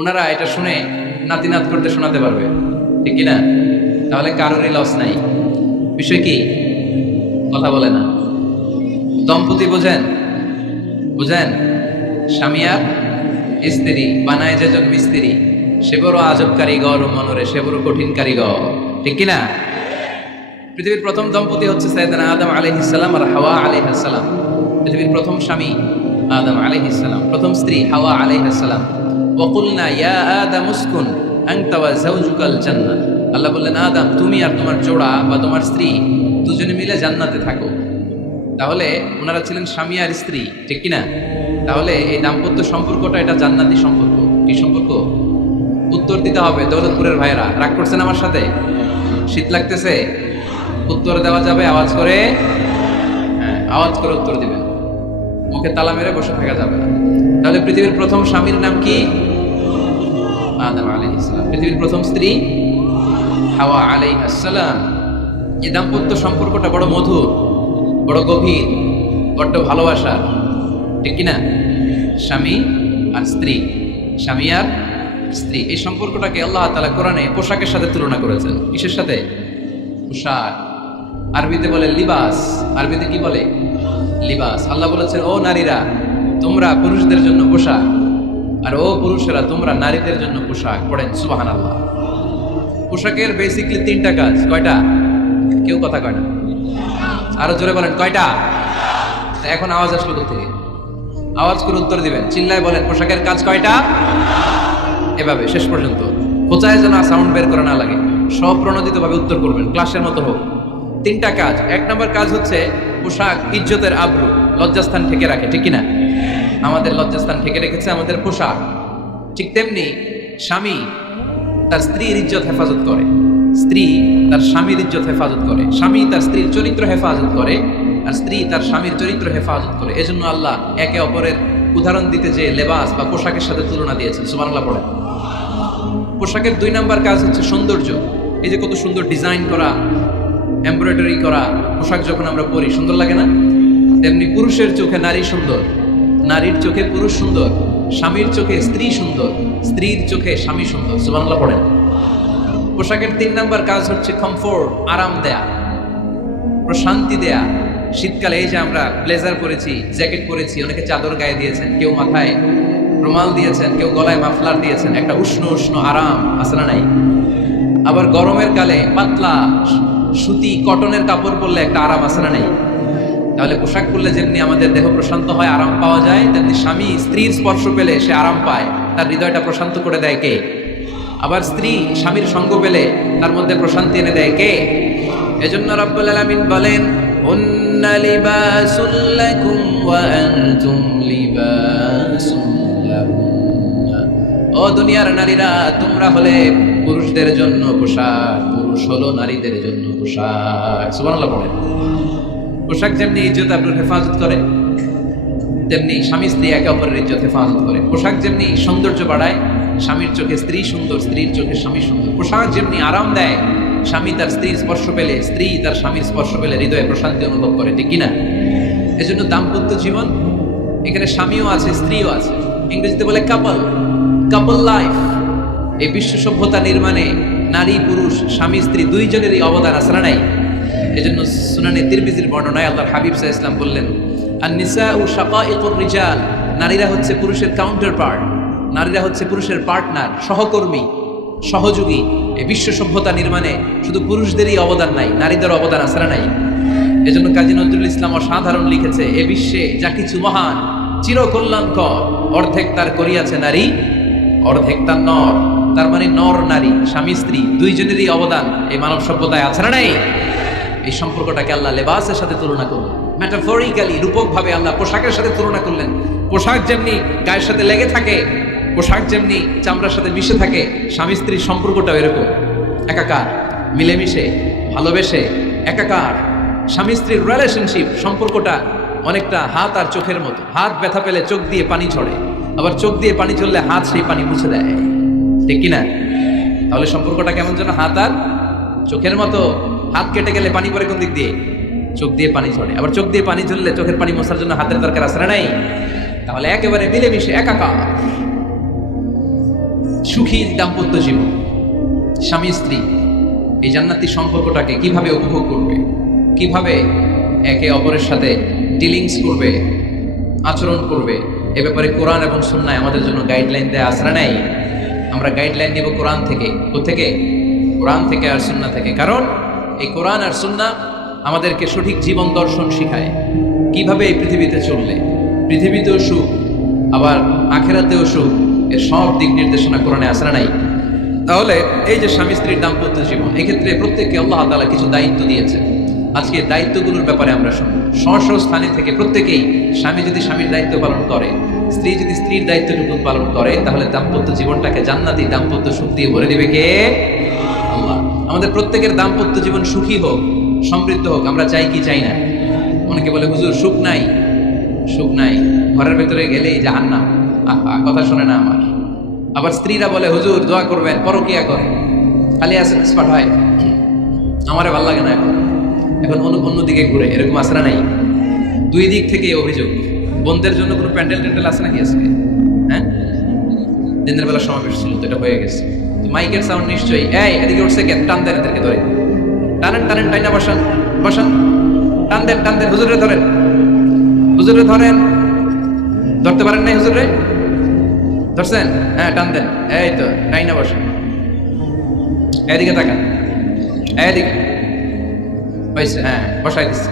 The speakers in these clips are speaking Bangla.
ওনারা এটা শুনে নাতিনাত করতে শোনাতে পারবে, ঠিক কিনা? তাহলে কারোরই লস নাই। বিষয় কি? কথা বলে না। দম্পতি বোঝেন? বুঝেন? স্বামী আর স্ত্রী বানায় যেজন মিস্ত্রি, সে বড় আজব কারিগর ও মনরে সে বড় কঠিন কারিগর, ঠিক কিনা? পৃথিবীর প্রথম দম্পতি হচ্ছে সাইয়েদনা আদম আলাইহিস সালাম আর হাওয়া আলাইহিস সালাম। পৃথিবীর প্রথম স্বামী আদম আলাইহিস সালাম, প্রথম স্ত্রী হাওয়া আলাইহিস সালাম। ওয়া কুলনা ইয়া আদম উসকুন আনতা ওয়া যাওজুকাল জান্নাহ। আল্লাহ বললেন, আদম তুমি আর তোমার জোড়া বা তোমার স্ত্রী দুজনে মিলে জান্নাতে থাকো। তাহলে ওনারা ছিলেন স্বামী আর স্ত্রী, ঠিক কিনা? তাহলে এই দাম্পত্য সম্পর্কটা এটা জান্নাতি সম্পর্ক। কি সম্পর্ক? উত্তর দিতে হবে। দৌলতপুরের ভাইরা রাগ করছেন আমার সাথে? শীত লাগতেছে? উত্তর দেওয়া যাবে আওয়াজ করে? হ্যাঁ, আওয়াজ করে উত্তর দিবেন, মুখে তালা মেরে বসে থাকা যাবে না। তাহলে পৃথিবীর প্রথম স্বামীর নাম কি? আদম আলাইহিস সালাম। পৃথিবীর প্রথম স্ত্রী হাওয়া আলাইহিস সালাম। এই দাম্পত্য সম্পর্কটা বড় মধুর, বড় গভীর, বড্ড ভালোবাসার, ঠিক কিনা? স্বামী আর স্ত্রী, স্বামী আর স্ত্রী, এই সম্পর্কটাকে আল্লাহ তাআলা কোরআনে পোশাকের সাথে তুলনা করেছেন। কিসের সাথে? পোশাক। আরবিতে বলে লিবাস। আরবিতে কি বলে? লিবাস। আল্লাহ বলেছেন, ও নারীরা তোমরা পুরুষদের জন্য পোশাক, আর ও পুরুষেরা তোমরা নারীদের জন্য পোশাক। পড়েন সুবহানাল্লাহ। পোশাকের বেসিকলি তিনটা কাজ। কয়টা? কেউ কথা কয় না। আরো জোরে বলেন, কয়টা? এখন আওয়াজ আসলো কোথা থেকে? আওয়াজ করে উত্তর দিবেন, চিল্লায় বলেন, পোশাকের কাজ কয়টা? এভাবে শেষ পর্যন্ত কোথায় যেন সাউন্ড বের করা না লাগে, সব প্রণোদিত ভাবে উত্তর করবেন, ক্লাসের মতো হোক। তিনটা কাজ। এক নম্বর কাজ হচ্ছে পোশাক ইজ্জতের আবরু, লজ্জাস্থান ঢেকে রাখে, ঠিক কিনা? আমাদের লজ্জাস্থান ঢেকে রেখেছে আমাদের পোশাক। ঠিক তেমনি স্বামী তার স্ত্রীর ইজ্জত হেফাজত করে, স্ত্রী তার স্বামীর ইজ্জত হেফাজত করে, স্বামী তার স্ত্রীর চরিত্র হেফাজত করে, আর স্ত্রী তার স্বামীর চরিত্র হেফাজত করে। এজন্য আল্লাহ একে অপরের উদাহরণ দিতে যে লেবাস বা পোশাকের সাথে তুলনা দিয়েছেন। সুবহানাল্লাহ পড়েন। পোশাকের দুই নাম্বার কাজ হচ্ছে সৌন্দর্য। এই যে কত সুন্দর ডিজাইন করা, এমব্রয়ডারি করা পোশাক যখন আমরা পরি সুন্দর লাগে না? তেমনি পুরুষের চোখে নারী সুন্দর, নারীর চোখে পুরুষ সুন্দর, স্বামীর চোখে স্ত্রী সুন্দর, স্ত্রীর চোখে স্বামী সুন্দর। সুবহানাল্লাহ পড়েন। পোশাকের তিন নাম্বার কাজ হচ্ছে কমফোর্ট, আরাম দেয়া, প্রশান্তি দেয়া। শীতকালে এই যে আমরা ব্লেজার পরেছি, জ্যাকেট পরেছি, অনেকে চাদর গায়ে দিয়েছেন, কেউ মাথায় রুমাল দিয়েছেন, কেউ গলায় মাফলার দিয়েছেন, একটা উষ্ণ উষ্ণ আরাম আছে না নাই? আবার গরমের কালে পাতলা সুতি কটনের কাপড় পরলে একটা আরাম আছে না নাই? তাহলে পোশাক পরলে যেমনি আমাদের দেহ প্রশান্ত হয়, আরাম পাওয়া যায়, তেমনি স্বামী স্ত্রীর স্পর্শ পেলে সে আরাম পায়, তার হৃদয়টা প্রশান্ত করে দেয় কে? আবার স্ত্রী স্বামীর সঙ্গ পেলে তার মধ্যে প্রশান্তি এনে দেয় কে? এজন্য রব্বুল আলামিন বলেন, হুন্না লিবাসুল লাকুম ওয়া আনতুম লিবাসুল লাহুন্না। ও দুনিয়ার নারীরা, তোমরা হলে পুরুষদের জন্য পোশাক, পুরুষ হলো নারীদের জন্য পোশাক। সুবহানাল্লাহ পড়েন। পোশাক যেমনি ইজ্জত আবরুর হেফাজত করে, তেমনি স্বামী স্ত্রী একে অপরের ইজ্জত হেফাজত করে। পোশাক যেমনি সৌন্দর্য বাড়ায়, স্বামীর চোখে স্ত্রী সুন্দর, স্ত্রীর চোখে স্বামী সুন্দর। পোশাক যেমনি আরাম দেয়, স্বামী তার স্ত্রীর স্পর্শ পেলে, স্ত্রী তার স্বামীর স্পর্শ পেলে হৃদয়ে প্রশান্তি অনুভব করে, ঠিক কিনা? এজন্য দাম্পত্য জীবন, এখানে স্বামীও আছে স্ত্রীও আছে। ইংরেজিতে বলে কাপল, কাপল লাইফ। এই বিশ্ব সভ্যতা নির্মাণে নারী পুরুষ স্বামী স্ত্রী দুইজনেরই অবদান আছে না নাই? এজন্য সুনানে তিরমিজির বর্ণনায় আল্লাহর হাবিব সাল্লাল্লাহু আলাইহি ওয়াসাল্লাম বললেন, আন-নিসাউ শাকাইকুর রিজাল। নারীরা হচ্ছে পুরুষের কাউন্টার পার্ট, নারীরা হচ্ছে পুরুষের পার্টনার, সহকর্মী, সহযোগী। এই বিশ্ব সভ্যতা নির্মাণে শুধু পুরুষদেরই অবদান নাই, নারীদের অবদান আছে না নাই? এজন্য কাজী নজরুল ইসলাম অসাধারণ লিখেছে, এ বিশ্বে যা কিছু মহান চিরকল্যাণকর, অর্ধেক তার করিয়াছে নারী, অর্ধেক তার নর। তার মানে নর নারী, স্বামী স্ত্রী দুইজনেরই অবদান এই মানব সভ্যতায় আছে না নাই? এই সম্পর্কটাকে আল্লাহ লেবাসের সাথে তুলনা করলেন, মেটাফরিক্যালি, রূপক ভাবে আল্লাহ পোশাকের সাথে তুলনা করলেন। পোশাক যেমনি গায়ের সাথে লেগে থাকে, পোশাক যেমনি চামড়ার সাথে মিশে থাকে, স্বামী স্ত্রীর সম্পর্কটাও এরকম একাকার, মিলেমিশে ভালোবেসে একাকার। স্বামী স্ত্রীর রিলেশনশিপ সম্পর্কটা অনেকটা হাত আর চোখের মতো। হাত ব্যথা পেলে চোখ দিয়ে পানি ছড়ে, আবার চোখ দিয়ে পানি চললে হাত সেই পানি মুছে দেয়, ঠিক কিনা? তাহলে সম্পর্কটা কেমন যেন হাত আর চোখের মতো। হাত কেটে গেলে পানি পড়ে কোন দিক দিয়ে? চোখ দিয়ে পানি ঝরে। আবার চোখ দিয়ে পানি ঝরলে চোখের পানি মোছার জন্য হাতের দরকার আছে না নাই? তাহলে একেবারে মিলেমিশে একাকার। সুখী দাম্পত্য জীবন, স্বামী স্ত্রী এই জান্নাতি সম্পর্কটাকে কিভাবে উপভোগ করবে, কিভাবে একে অপরের সাথে ডিলিংস করবে, আচরণ করবে, এ ব্যাপারে কোরআন এবং সুন্নাহ আমাদের জন্য গাইডলাইন দেয়া আছে না নাই? আমরা গাইডলাইন নেব কোরআন থেকে। কোত্থেকে? কোরআন থেকে আর সুন্নাহ থেকে। কারণ এই কোরআন আর সুন্নাহ আমাদেরকে সঠিক জীবন দর্শন শিখায়, কিভাবে এই পৃথিবীতে চললে পৃথিবীতেও সুখ আবার আখেরাতেও সুখ, এর সব দিক নির্দেশনা কোরআনে আছে না নাই? তাহলে এই যে স্বামী স্ত্রীর দাম্পত্য জীবন, এক্ষেত্রে প্রত্যেককে আল্লাহ তাআলা কিছু দায়িত্ব দিয়েছে। আজকে দায়িত্বগুলোর ব্যাপারে আমরা শুনবো। স্ব স্থানে থেকে প্রত্যেকেই, স্বামী যদি স্বামীর দায়িত্ব পালন করে, স্ত্রী যদি স্ত্রীর দায়িত্বটুকু পালন করে, তাহলে দাম্পত্য জীবনটাকে জান্নাতি দাম্পত্য সুখ দিয়ে ভরে দিবে কে? আল্লাহ। আমাদের প্রত্যেকের দাম্পত্য জীবন সুখী হোক, সমৃদ্ধ হোক, আমরা চাই কি চাই না? অনেকে বলে হুজুর সুখ নাই, সুখ নাই, ঘরের ভেতরে গেলেই জাহান্নাম, কথা শোনে না আমার। আবার স্ত্রীরা বলে হুজুর দোয়া করবেন, পরকিয়া করে, খালি এসএমএস পাঠায়, আমারে ভালো লাগে না এখন, এখন অন্যদিকে ঘুরে, এরকম আসরা নাই? দুই দিক থেকে অভিযোগ। বোনদের জন্য কোনো প্যান্ডেল ট্যান্ডেল আছে নাকি আজকে? হ্যাঁ, দিনের বেলা সমাবেশ ছিল তো এটা হয়ে গেছে, তো মাইকের সাউন্ড নিশ্চয়ই। এই এদিকে উঠছে কেন? টান দেন এদেরকে, ধরে টানেন টানেন, টাইনা বসান বসান, টান দেন টান দেন, হুজুরে ধরেন, হুজুরে ধরেন, ধরতে পারেন নাই হুজুরে? ধরছেন? হ্যাঁ টান দেন, এই তো টাইনা বসান, এদিকে তাকান, এদিকে হয়েছে, হ্যাঁ বসাই দিচ্ছে।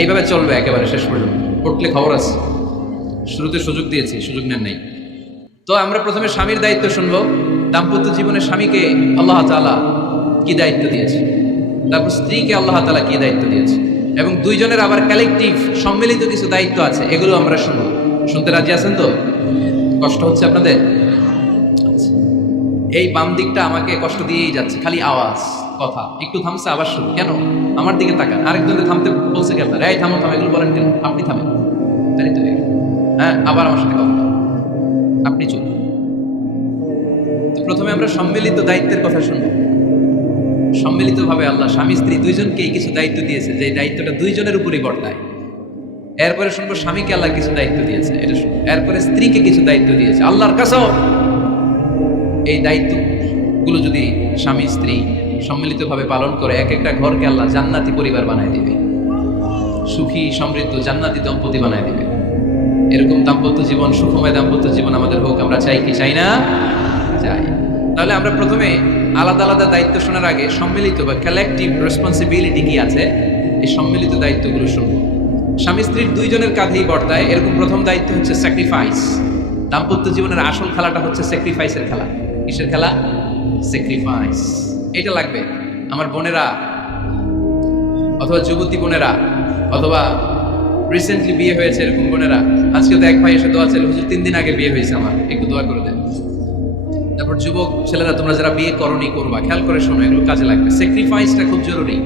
এইভাবে চলবে একেবারে শেষ পর্যন্ত, উঠলে খবর আছে। শুরুতে সুযোগ দিয়েছি, সুযোগ নেন নাই। তো আমরা প্রথমে স্বামীর দায়িত্ব শুনবো, দাম্পত্য জীবনে স্বামীকে আল্লাহ তাআলা কি দায়িত্ব দিয়েছে, তারপর স্ত্রীকে আল্লাহ তাআলা কি দায়িত্ব দিয়েছে, এবং দুইজনের আবার কালেকটিভ সম্মিলিত কিছু দায়িত্ব আছে, এগুলো আমরা শুনবো। শুনতে রাজি আছেন তো? কষ্ট হচ্ছে আপনাদের? আচ্ছা, এই বাম দিকটা আমাকে কষ্ট দিয়েই যাচ্ছে, খালি আওয়াজ কথা, একটু থামছে আবার শুরু। কেন? আমার দিকে তাকান, আরেকজনের থামতে বলছে কেন? এই থামো থামো, এগুলো বলেন কেন? আপনি থামেন, তাই তো? হ্যাঁ, আবার আমার সাথে কথা, আপনি চুপ। তো প্রথমে আমরা সম্মিলিত দায়িত্বের কথা শুনবো। সম্মিলিতভাবে আল্লাহ স্বামী স্ত্রী দুইজনকেই কিছু দায়িত্ব দিয়েছে, যে দায়িত্বটা দুইজনের উপরই বর্তায়। এরপরে শুনবো স্বামীকে আল্লাহ কিছু দায়িত্ব দিয়েছে, এটা শুনবো। এরপরে স্ত্রীকে কিছু দায়িত্ব দিয়েছে আল্লাহর কাছেও। এই দায়িত্বগুলো যদি স্বামী স্ত্রী সম্মিলিতভাবে পালন করে, এক একটা ঘরকে আল্লাহ জান্নাতি পরিবার বানায় দিবে, সুখী সমৃদ্ধ জান্নাতি দম্পতি বানায় দিবে। এরকম দাম্পত্য জীবন, সুখময় দাম্পত্য জীবন আমাদের হোক, আমরা চাই কি চাই না? চাই। তাহলে আমরা প্রথমে আলাদা আলাদা দায়িত্ব শোনার আগে সম্মিলিত বা কালেকটিভ রেসপন্সিবিলিটি কি আছে, এই সম্মিলিত দায়িত্বগুলো শুনবো। স্বামী স্ত্রীর দুইজনের কাঁধেই বর্তায় এরকম প্রথম দায়িত্ব হচ্ছে স্যাক্রিফাইস। দাম্পত্য জীবনের আসল খেলাটা হচ্ছে স্যাক্রিফাইসের খেলা। কিসের খেলা? স্যাক্রিফাইস। এটা লাগবে আমার বোনেরা, অথবা যুবতী বোনেরা, অথবা রিসেন্টলি বিয়ে হয়েছে এরকম বোনেরা। আজকে তো এক ভাই এসে দোয়া চাইল, হুজুর 3 দিন আগে বিয়ে হয়েছে আমার, একটু দোয়া করে দেন। তারপর যুবক ছেলেরা, তোমরা যারা বিয়ে করনি করবা, খেয়াল করে শোনো, এগুলো কাজে লাগবে। স্যাক্রিফাইসটা খুব জরুরি।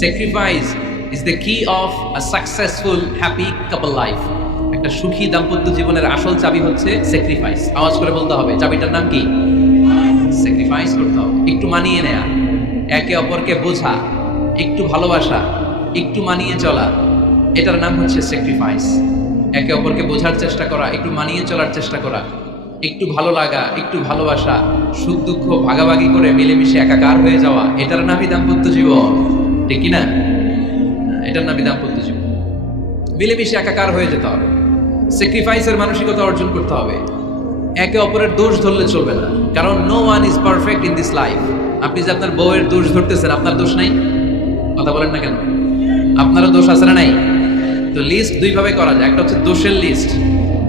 স্যাক্রিফাইস ইজ দ্য কি of a successful happy couple life. একটা সুখী দাম্পত্য জীবনের আসল চাবি হচ্ছে স্যাক্রিফাইস। আওয়াজ করে বলতে হবে, চাবিটার নাম কি? স্যাক্রিফাইস করতে হবে। একটু মানিয়ে নেয়া, একে অপরকে বোঝা, একটু ভালোবাসা, একটু মানিয়ে চলা, এটার নাম হচ্ছে স্যাক্রিফাইস। একে অপরকে বোঝার চেষ্টা করা, একটু মানিয়ে চলার চেষ্টা করা, একটু ভালো লাগা, একটু ভালোবাসা, সুখ দুঃখ ভাগাভাগি করে মিলেমিশে একাকার হয়ে যাওয়া, এটার নামই দাম্পত্য জীবন। ঠিক কিনা? এটার নামই দাম্পত্য জীবন। মিলেমিশে একাকার হয়ে যেতে হবে, স্যাক্রিফাইসের মানসিকতা অর্জন করতে হবে। একে অপরের দোষ ধরলে চলবে না, কারণ no one is perfect in this life. আপনি যে আপনার বউয়ের দোষ ধরতেছেন, আপনার দোষ নাই? কথা বলেন না কেন? আপনারও দোষ আছে না নাই? তো লিস্ট দুই ভাবে করা যায়, একটা হচ্ছে দোষের লিস্ট,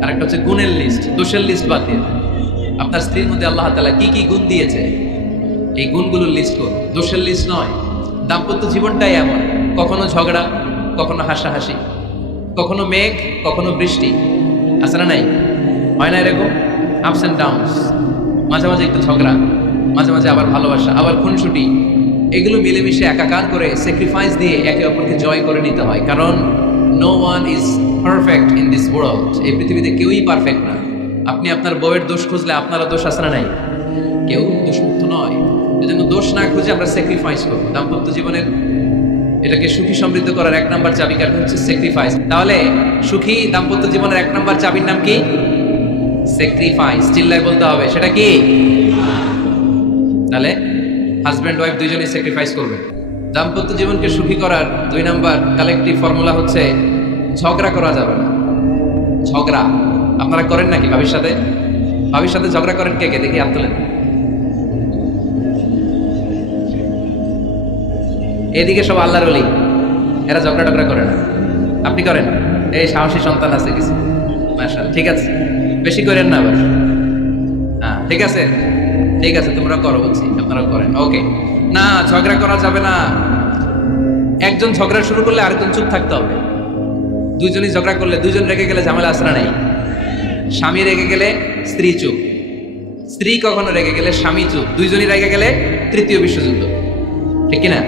আর একটা হচ্ছে গুণের লিস্ট। দোষের লিস্ট বাদ দিয়ে আপনার স্ত্রীর মধ্যে আল্লাহ তাআলা কি কি গুণ দিয়েছে, এই গুণগুলোর লিস্ট করুন, দোষের লিস্ট নয়। দাম্পত্য জীবনটাই এমন, কখনো ঝগড়া, কখনো হাসাহাসি, কখনো মেঘ, কখনো বৃষ্টি, আছে না নাই? হয় না এরকম? আপস অ্যান্ড ডাউনস, মাঝে মাঝে একটু ঝগড়া, মাঝে মাঝে আবার ভালোবাসা, আবার খুনসুটি, এগুলো মিলেমিশে একাকার করে স্যাক্রিফাইস দিয়ে একে অপরকে জয় করে নিতে হয়। কারণ no one is perfect in this world. এই পৃথিবীতে কেউই পারফেক্ট না। আপনি আপনার বউয়ের দোষ খুঁজলে আপনারও দোষ আছে না নাই? কেউ দোষমুক্ত নয়। এজন্য দোষ না খুঁজে আমরা স্যাক্রিফাইস করব। দাম্পত্য জীবনের এটাকে সুখী সমৃদ্ধ করার 1 নম্বর চাবিকাঠি হচ্ছে স্যাক্রিফাইস। তাহলে সুখী দাম্পত্য জীবনের 1 নম্বর চাবির নাম কি? স্যাক্রিফাইস। চিল্লায় বলতে হবে, সেটা কি? তাহলে হাজব্যান্ড ওয়াইফ দুইজনেই স্যাক্রিফাইস করবেন। দাম্পত্য জীবনকে সুখী করার 2 নাম্বার কালেক্টিভ ফর্মুলা হচ্ছে ঝগড়া করা যাবে না। ঝগড়া আপনারা করেন নাকি ভাবির সাথে? ভাবির সাথে ঝগড়া করেন কে কে? দেখি হাত তোলেন। এদিকে সব আল্লাহর ওলি, এরা ঝগড়া টগড়া করে না। আপনি করেন? এই সাহসী সন্তান আছে কিছু, মাশাআল্লাহ। ঠিক আছে, বেশি করেন না আবার। হ্যাঁ ঠিক আছে, ঠিক আছে, তোমরা করো বলছি, আপনারা করেন। ওকে, না ঝগড়া করা যাবে না। একজন ঝগড়া শুরু করলে আরেকজন চুপ থাকতে হবে। দুইজনই ঝগড়া করলে, দুইজন রেগে গেলে ঝামেলা আসরা নাই। স্বামী রেগে গেলে স্ত্রী চুপ, স্ত্রী কখনো রেগে গেলে স্বামী চুপ, দুইজনই রেগে গেলে তৃতীয় বিশ্বযুদ্ধ, ঠিক কিনা?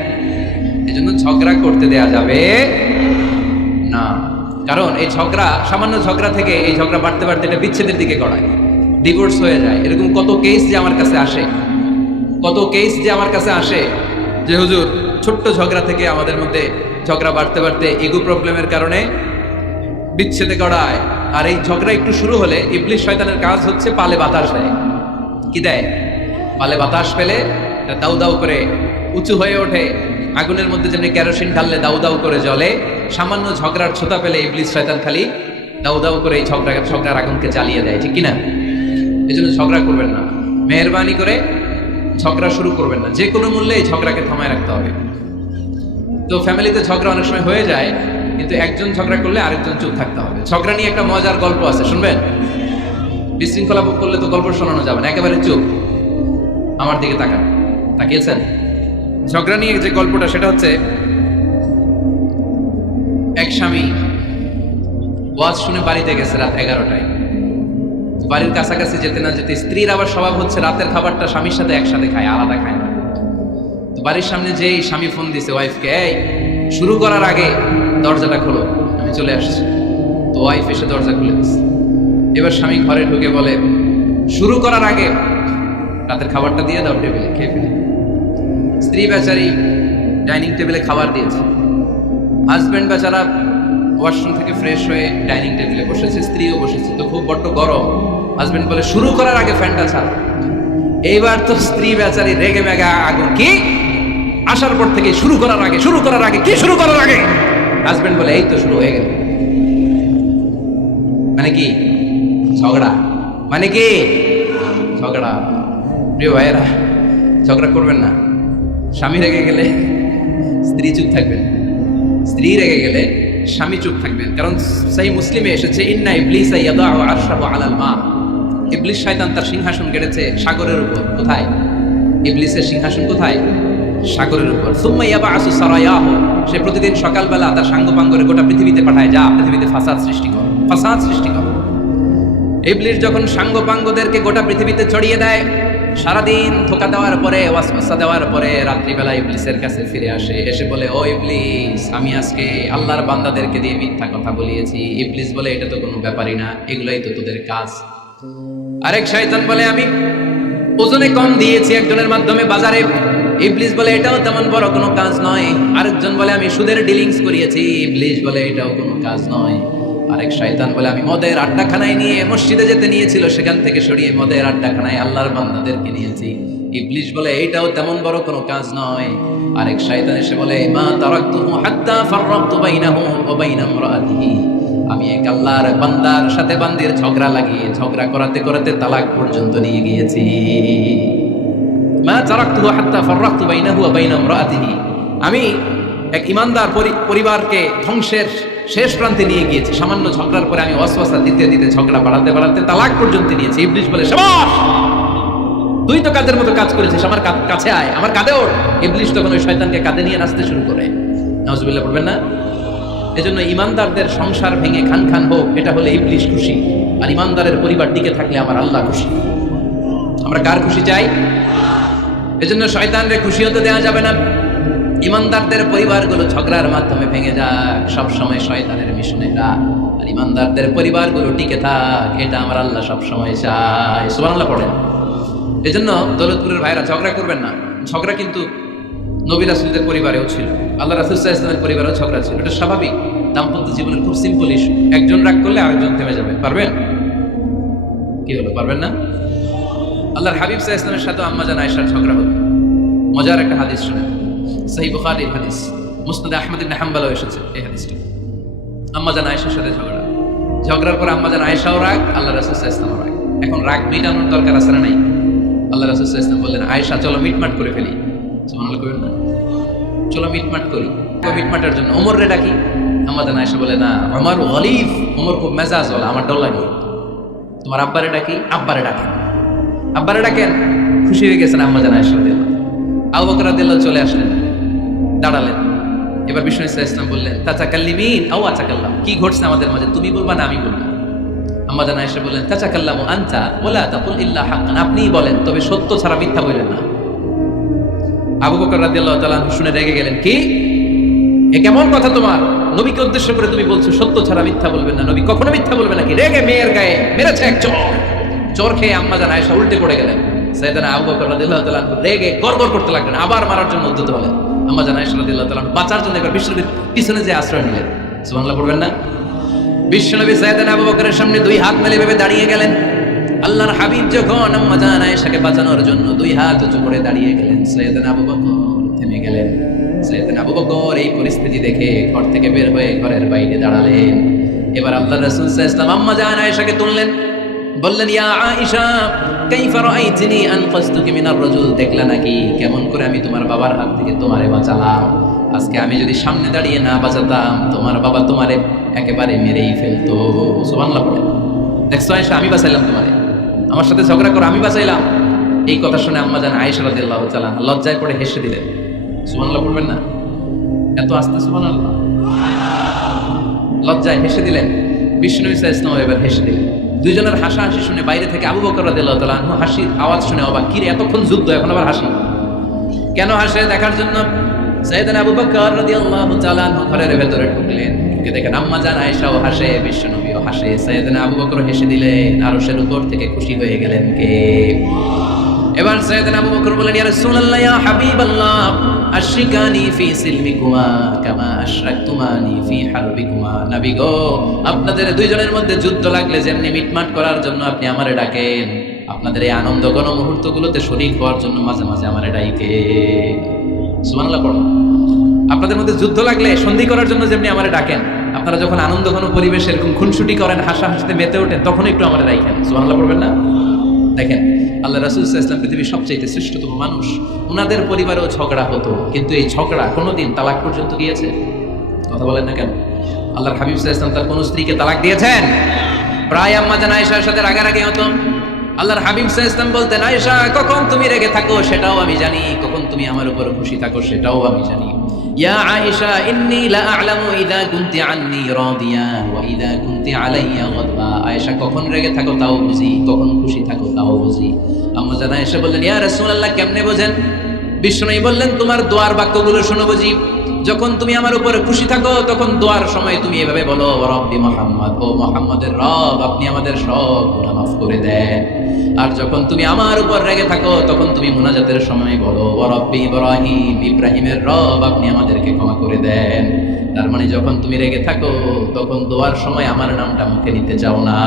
এই জন্য ঝগড়া করতে দেয়া যাবে না। কারণ এই ঝগড়া, সামান্য ঝগড়া থেকে এই ঝগড়া বাড়তে বাড়তে এটা বিচ্ছেদের দিকে গড়ায়, ডিভোর্স হয়ে যায়। এরকম কত কেস যে আমার কাছে আসে, কত কেস যে আমার কাছে আসে যে হুজুর ছোট্ট ঝগড়া থেকে আমাদের মধ্যে ঝগড়া বাড়তে বাড়তে ইগো প্রবলেমের কারণে বিচ্ছেদে গড়ায়। আর এই ঝগড়া একটু শুরু হলে ইবলিশ শয়তানের কাজ হচ্ছে পালে বাতাস দেয়। কি দেয়? পালে বাতাস পেলে দাউ দাউ করে উঁচু হয়ে ওঠে। আগুনের মধ্যে যেমনি কেরোসিন ঢাললে দাউ দাউ করে জ্বলে, সামান্য ঝগড়ার ছোতা পেলে ইবলিশ শয়তান খালি দাউ দাউ করে এই ঝগড়ার আগুনকে জ্বালিয়ে দেয়, ঠিক কিনা? এই জন্য ঝগড়া করবেন না, মেহেরবানি করে ঝগড়া শুরু করবেন না। যে কোনো মূল্যে এই ঝগড়াকে থামায় রাখতে হবে। তো ফ্যামিলিতে ঝগড়া অনেক সময় হয়ে যায়, কিন্তু একজন ঝগড়া করলে আরেকজন চুপ থাকতে হবে। ঝগড়া নিয়ে একটা মজার গল্প আছে, শুনবেন? বিশৃঙ্খলা ভোগ করলে তো গল্প শোনানো যাবে না, একেবারে চুপ। আমার দিকে তাকান, তাকিয়েছেন? ঝগড়া নিয়ে যে গল্পটা সেটা হচ্ছে, এক স্বামী ওয়াজ শুনে বাড়িতে গেছে রাত 11টায়। বাড়ির কাছাকাছি যেতে না যেতে স্ত্রীর আবার স্বভাব হচ্ছে রাতের খাবারটা স্বামীর সাথে একসাথে খায়, আলাদা খায় না। তো বাড়ির সামনে যেই স্বামী ফোন দিছে ওয়াইফকে, এই শুরু করার আগে দরজাটা খোলো, আমি চলে আসছি। তো ওয়াইফ এসে দরজা খুলে দিচ্ছে। এবার স্বামী ঘরে ঢুকে বলে, শুরু করার আগে রাতের খাবারটা দিয়ে দাও টেবিলে, খেয়ে ফেলি। স্ত্রী বেচারি ডাইনিং টেবিলে খাবার দিয়েছে, হাজব্যান্ড বেচারা ওয়াশরুম থেকে ফ্রেশ হয়ে ডাইনিং টেবিলে বসেছে, স্ত্রীও বসেছে। তো খুব বড্ড গরম। হাজব্যান্ড বলে, শুরু করার আগে ফ্যানটা ছাড়ো। এইবার তো স্ত্রী বেচারি রেগে মেগা আগুন, কি আসার পর থেকে শুরু করার আগে, শুরু করার আগে, কি শুরু করার আগে? হাজব্যান্ড বলে, এই তো শুরু হয়ে গেল। মানে কি? ঝগড়া। মানে কি? ঝগড়া। প্রিয় ভাইয়েরা, ঝগড়া করবেন না। স্বামী রেগে গেলে স্ত্রী চুপ থাকবেন, স্ত্রী রেগে গেলে স্বামী চুপ থাকবেন। কারণ সহিহ মুসলিমে এসেছে, ইন্না ইবলিসা ইয়াদাউ আরশাহু আলাল মা। ইবলিশ শয়তান তার সিংহাসন গেড়েছে সাগরের উপর। কোথায়? ইবলিসের সিংহাসন কোথায়? সাগরের উপর। সুম্মা ইয়াবআসু সারায়াহু, সে প্রতিদিন সকালবেলা তার সাঙ্গপাঙ্গরে গোটা পৃথিবীতে পাঠায়, যা পৃথিবীতে ফাসাদ সৃষ্টি কর, ফাসাদ সৃষ্টি কর। ইবলিশ যখন সাঙ্গপাঙ্গদেরকে গোটা পৃথিবীতে ছড়িয়ে দেয়, সারাদিন ধোঁকা দেওয়ার পরে, ওয়াসওয়াসা দেওয়ার পরে রাত্রিবেলা ইবলিসের কাছে ফিরে আসে, এসে বলে, ও ইবলিস, আমি আজকে আল্লাহর বান্দাদেরকে দিয়ে মিথ্যা কথা বলিয়েছি। ইবলিস বলে, এটা তো কোনো ব্যাপারই না, এগুলাই তো তোদের কাজ। আরেক শয়তান বলে, আমি ওজনে কম দিয়েছি একজনের মাধ্যমে বাজারে। ইবলিস বলে, এটাও তেমন বড় কোনো কাজ নয়। আরেকজন বলে, আমি সুদের ডিলিংস করিয়েছি। ইবলিস বলে, এটাও কোনো কাজ নয়। আরেক শয়তান বলে, আমি মদের আড্ডাখানায় নিয়ে মসজিদে যেতে নিয়েছিল, সেখান থেকে সরিয়ে মদের আড্ডাখানায় আল্লাহর বান্দাদেরকে নিয়েছি। ইবলিস বলে, এইটাও তেমন বড় কোনো কাজ নয়। আরেক শয়তান এসে বলে, মা তারাকতুহু হাত্তা ফাররাকতু বাইনাহু ওয়া বাইনা ইমরাআতিহি, আমি এক আল্লাহর বান্দার সাথে বান্দির ঝগড়া লাগিয়ে ঝগড়া করাতে করাতে তালাক পর্যন্ত নিয়ে গিয়েছি। মা তারাকতুহু হাত্তা ফাররাকতু বাইনাহু ওয়া বাইনা ইমরাআতিহি, আমি এক ইমানদার পরিবারকে ধ্বংসের শেষ প্রান্তে নিয়ে গিয়েছি। সামান্য ঝগড়ার পরে আমি ওয়াসওয়াসা দিতে দিতে ঝগড়া বাড়াতে বাড়াতে তালাক পর্যন্ত নিয়েছি। ইবলিস বলে, শাবাশ, তুই তো কাজের মতো কাজ করেছিস, আমার কাছে আয়, আমার কাঁধে ওঠ। ইবলিস তখন ওই শয়তানকে কাঁধে নিয়ে নাচতে শুরু করে। নাউজুবিল্লাহ পড়বেন না? এজন্য ইমানদারদের সংসার ভেঙে খান খান হোক, এটা হলে ইবলিস খুশি। আর ইমানদারের পরিবার টিকে থাকলে আমার আল্লাহ খুশি। আমরা কার খুশি চাই? এজন্য শয়তানরে খুশি হতে দেওয়া যাবে না। ইমানদারদের পরিবারগুলো ঝগড়ার মাধ্যমে ভেঙে যাক, সবসময় শয়তানের মিশনে যাক। আর ইমানদারদের পরিবারগুলো টিকে থাক, এটা আমার আল্লাহ সবসময় চায়। সুবহানাল্লাহ পড়েন। এজন্য দৌলতপুরের ভাইরা, ঝগড়া করবেন না। ঝগড়া কিন্তু নবী রাসূলদের পরিবারেও ছিল, আল্লাহ রাসূল সাল্লাল্লাহু আলাইহি ওয়াসাল্লামের পরিবারেও ঝগড়া ছিল। এটা স্বাভাবিক। দাম্পত্য জীবনের খুব সিম্পল ইস্যু। একজন রাগ করলে আরেকজন থেমে যাবে। পারবেন? কি হলো, পারবেন না? আল্লাহর হাবিব সাল্লাল্লাহু আলাইহি ওয়াসাল্লামের সাথে আম্মা জান আয়েশার ঝগড়া হলো। মজার একটা হাদিস শুনেন, সহিহ বুখারীর হাদিস, মুসনাদ আহমদ ইবনে হাম্বলও এসেছে এই হাদিসটা। আম্মা জান আয়েশার সাথে ঝগড়ার পর আম্মা জান আয়েশাও রাগ, আল্লাহ রাসূল সাল্লাল্লাহু আলাইহি ওয়াসাল্লাম রাগ। এখন রাগ মিটানোর দরকার আছে না নাই? আল্লাহ রাসূল সাল্লাল্লাহু আলাইহি ওয়াসাল্লাম বললেন, আয়েশা চলো মিটমাট করে ফেলি। সুবহানাল্লাহ কইবেন না? চলো মিটমাট করি। মিটমাটের জন্য ওমর রে ডাকি। আম্মা জান আয়েশা বলে, না ওমর গলিফ, ওমর খুব মেজাজ ওয়ালা, আমার ডর লাগে। তোমার আব্বারে ডাকি। আব্বারে ডাকেন। আব্বারে ডাকেন। খুশি হয়ে গেছেন আম্মা জান আয়েশা রাদিয়াল্লাহু। আবু বকর রাদিয়াল্লাহু চলে আসলেন, দাঁড়ালেন। এবার বিষ্ণু ইসা ইসলাম বললেন, তাতাকাল্লিমিন আও আতাকাল্লাম, কি ঘটছে আমাদের মাঝে, তুমি বলবা না আমি বলবো? আম্মা জান আয়েশা বললেন, তাতাকাল্লামু আনতা ওয়ালা তাকুল ইল্লা হাক্কান, আপনিই বলেন তবে সত্য ছাড়া মিথ্যা বলবেন না। আবু বকর রাদিয়াল্লাহু তাআলা শুনে রেগে গেলেন, কি এ কেমন কথা তোমার? নবীকে উদ্দেশ্য করে তুমি বলছো সত্য ছাড়া মিথ্যা বলবেন না, নবী কখনো মিথ্যা বলবে নাকি? রেগে মেয়ের গায়ে মেরেছে এক চোর খেয়ে আম্মা জান আয়েশা উল্টে পড়ে গেলেন। সাইয়েদনা আবু বকর রাদিয়াল্লাহু তাআলা রেগে গড়গড় করতে লাগলেন, আবার মারার জন্য উদ্যত হলেন। আম্মা জান আয়েশা রাদিয়াল্লাহু তাআলা বাঁচার জন্য এবার বিশ্বনবীর পিছনে যে আশ্রয় নিলেন। সুবহানাল্লাহ পড়বেন না? বিশ্বনবী সাইয়েদনা আবু বকরের সামনে দুই হাত মেলে ভেবে দাঁড়িয়ে গেলেন। আল্লাহর হাবিব যখন আম্মা জান আয়েশাকে বাঁচানোর জন্য দুই হাত উঁচু করে দাঁড়িয়ে গেলেন, সাইয়েদনা আবু বকর থেমে গেলেন। সাইয়েদনা আবু বকর এই পরিস্থিতি দেখে ঘর থেকে বের হয়ে ঘরের বাইরে দাঁড়ালেন। এবার আল্লাহর রাসূল সাল্লাল্লাহু আলাইহি ওয়াসাল্লাম আম্মা জান আয়েশাকে তুললেন, বললেন, ইয়া আয়েশা কাইফা রাআইতিনি আনকাসতুকি মিনার রাজুল, দেখলা নাকি কেমন করে আমি তোমার বাবার হাত থেকে তোমারে বাঁচালাম? আজকে আমি যদি সামনে দাঁড়িয়ে না বাঁচাতাম তোমার বাবা তোমারে একেবারে মেরেই ফেলতো। সুবহানাল্লাহ পড়ে। দেখছো আয়েশা, আমি বাঁচাইলাম তোমারে, আমার সাথে ঝগড়া করে আমি বাঁচাইলাম। এই কথা শুনে আম্মা জান আয়েশা রাদিয়াল্লাহু তাআলা লজ্জায় পড়ে হেসে দিলেন। সুবহানাল্লাহ পড়বেন না? এত আস্তে সুবহানাল্লাহ। লজ্জায় হেসে দিলেন। বিষ্ণু ইসা ইসলাম এবার হেসে দিলেন। দুইজনের হাসাহাসি শুনে বাইরে থেকে আবু বকর রাদিয়াল্লাহু তাআলা আনহু হাসির আওয়াজ শুনে অবাক, কি রে এতক্ষণ যুদ্ধ এখন আবার হাসি কেন? হাসে দেখার জন্য সাইয়েদনা আবু বকর রাদিয়াল্লাহু তাআলা আনহু ঘরের ভেতরে ঢুকলেন। ঢুকে দেখেন আম্মা জান আয়েশাও হাসে, বিশ্বনবীও হাসে। সাইয়েদনা আবু বকর হেসে দিলেন, আরশের উপর থেকে খুশি হয়ে গেলেন কে? এবার সাইয়েদনা আবু বকর বললেন, ইয়া রাসূলুল্লাহ ইয়া হাবিবাল্লাহ আশরিকানি ফি সিলমিকুমা কামা আশরাকতুমানি ফি হারবিকুমা। নবী গো, আপনাদের দুইজনের মধ্যে যুদ্ধ লাগলে যেমনি মিটমাট করার জন্য আপনি আমারে ডাকেন, আপনাদের এই আনন্দ ঘন মুহূর্তগুলোতে শরীক হওয়ার জন্য মাঝে মাঝে আমারে ডাকেন। সুবহানাল্লাহ পড়ো। আপনাদের মধ্যে যুদ্ধ লাগলে সন্ধি করার জন্য যেমনি আমারে ডাকেন, আপনারা যখন আনন্দ ঘন পরিবেশে এরকম খুনসুটি করেন, হাসাহাসিতে মেতে ওঠেন, তখন একটু আমারে ডাকেন। সুবহানাল্লাহ পড়বেন না? দেখেন আল্লাহ রাসূল সাল্লাল্লাহু আলাইহি ওয়াসাল্লাম পৃথিবীর সবচেয়ে শ্রেষ্ঠতম মানুষ, ওনাদের পরিবারেও ঝগড়া হতো, কিন্তু এই ঝগড়া কোনোদিন তালাক পর্যন্ত গিয়েছে? কথা বলেন না কেন? আল্লাহর হাবিব সাল্লাল্লাহু আলাইহি ওয়াসাল্লাম তার কোন স্ত্রীকে তালাক দিয়েছেন? প্রায় আম্মা জান আয়েশার সাথে রাগারাগি হতো। আল্লাহর হাবিব সাল্লাল্লাহু আলাইহি ওয়াসাল্লাম বলতেন, আয়েশা কখন তুমি রেগে থাকো সেটাও আমি জানি, কখন তুমি আমার উপর খুশি থাকো সেটাও আমি জানি। ইয়া আয়েশা ইন্নী লা আ'লামু ইযা কুনতি আন্নী রাদিয়া ওয়া ইযা কুনতি আলাইয়া গাদবা। আয়েশা কখন রেগে থাকো তাও বুঝি, কখন খুশি থাকো তাও বুঝি। আম্মা জান আয়েশা বললেন, ইয়া রাসূলুল্লাহ কেমনে বোঝেন? বিষ্ণু বললেন, তোমার দোয়ার বাক্যগুলো শোনো বুঝি। যখন তুমি আমার উপরে খুশি থাকো তখন দোয়ার সময় তুমি এভাবে বলো, রব্বি মুহাম্মদ, ও মুহাম্মদের রব আপনি আমাদের সব গুনাহ মাফ করে দেন। আর যখন তুমি আমার উপর রেগে থাকো তখন তুমি মুনাজাতের সময় বলো, রব্বি ইব্রাহিম, ইব্রাহিমের রব আপনি আমাদেরকে ক্ষমা করে দেন। তার মানে যখন তুমি রেগে থাকো তখন দোয়ার সময় আমার নামটা মুখে নিতে চাও না।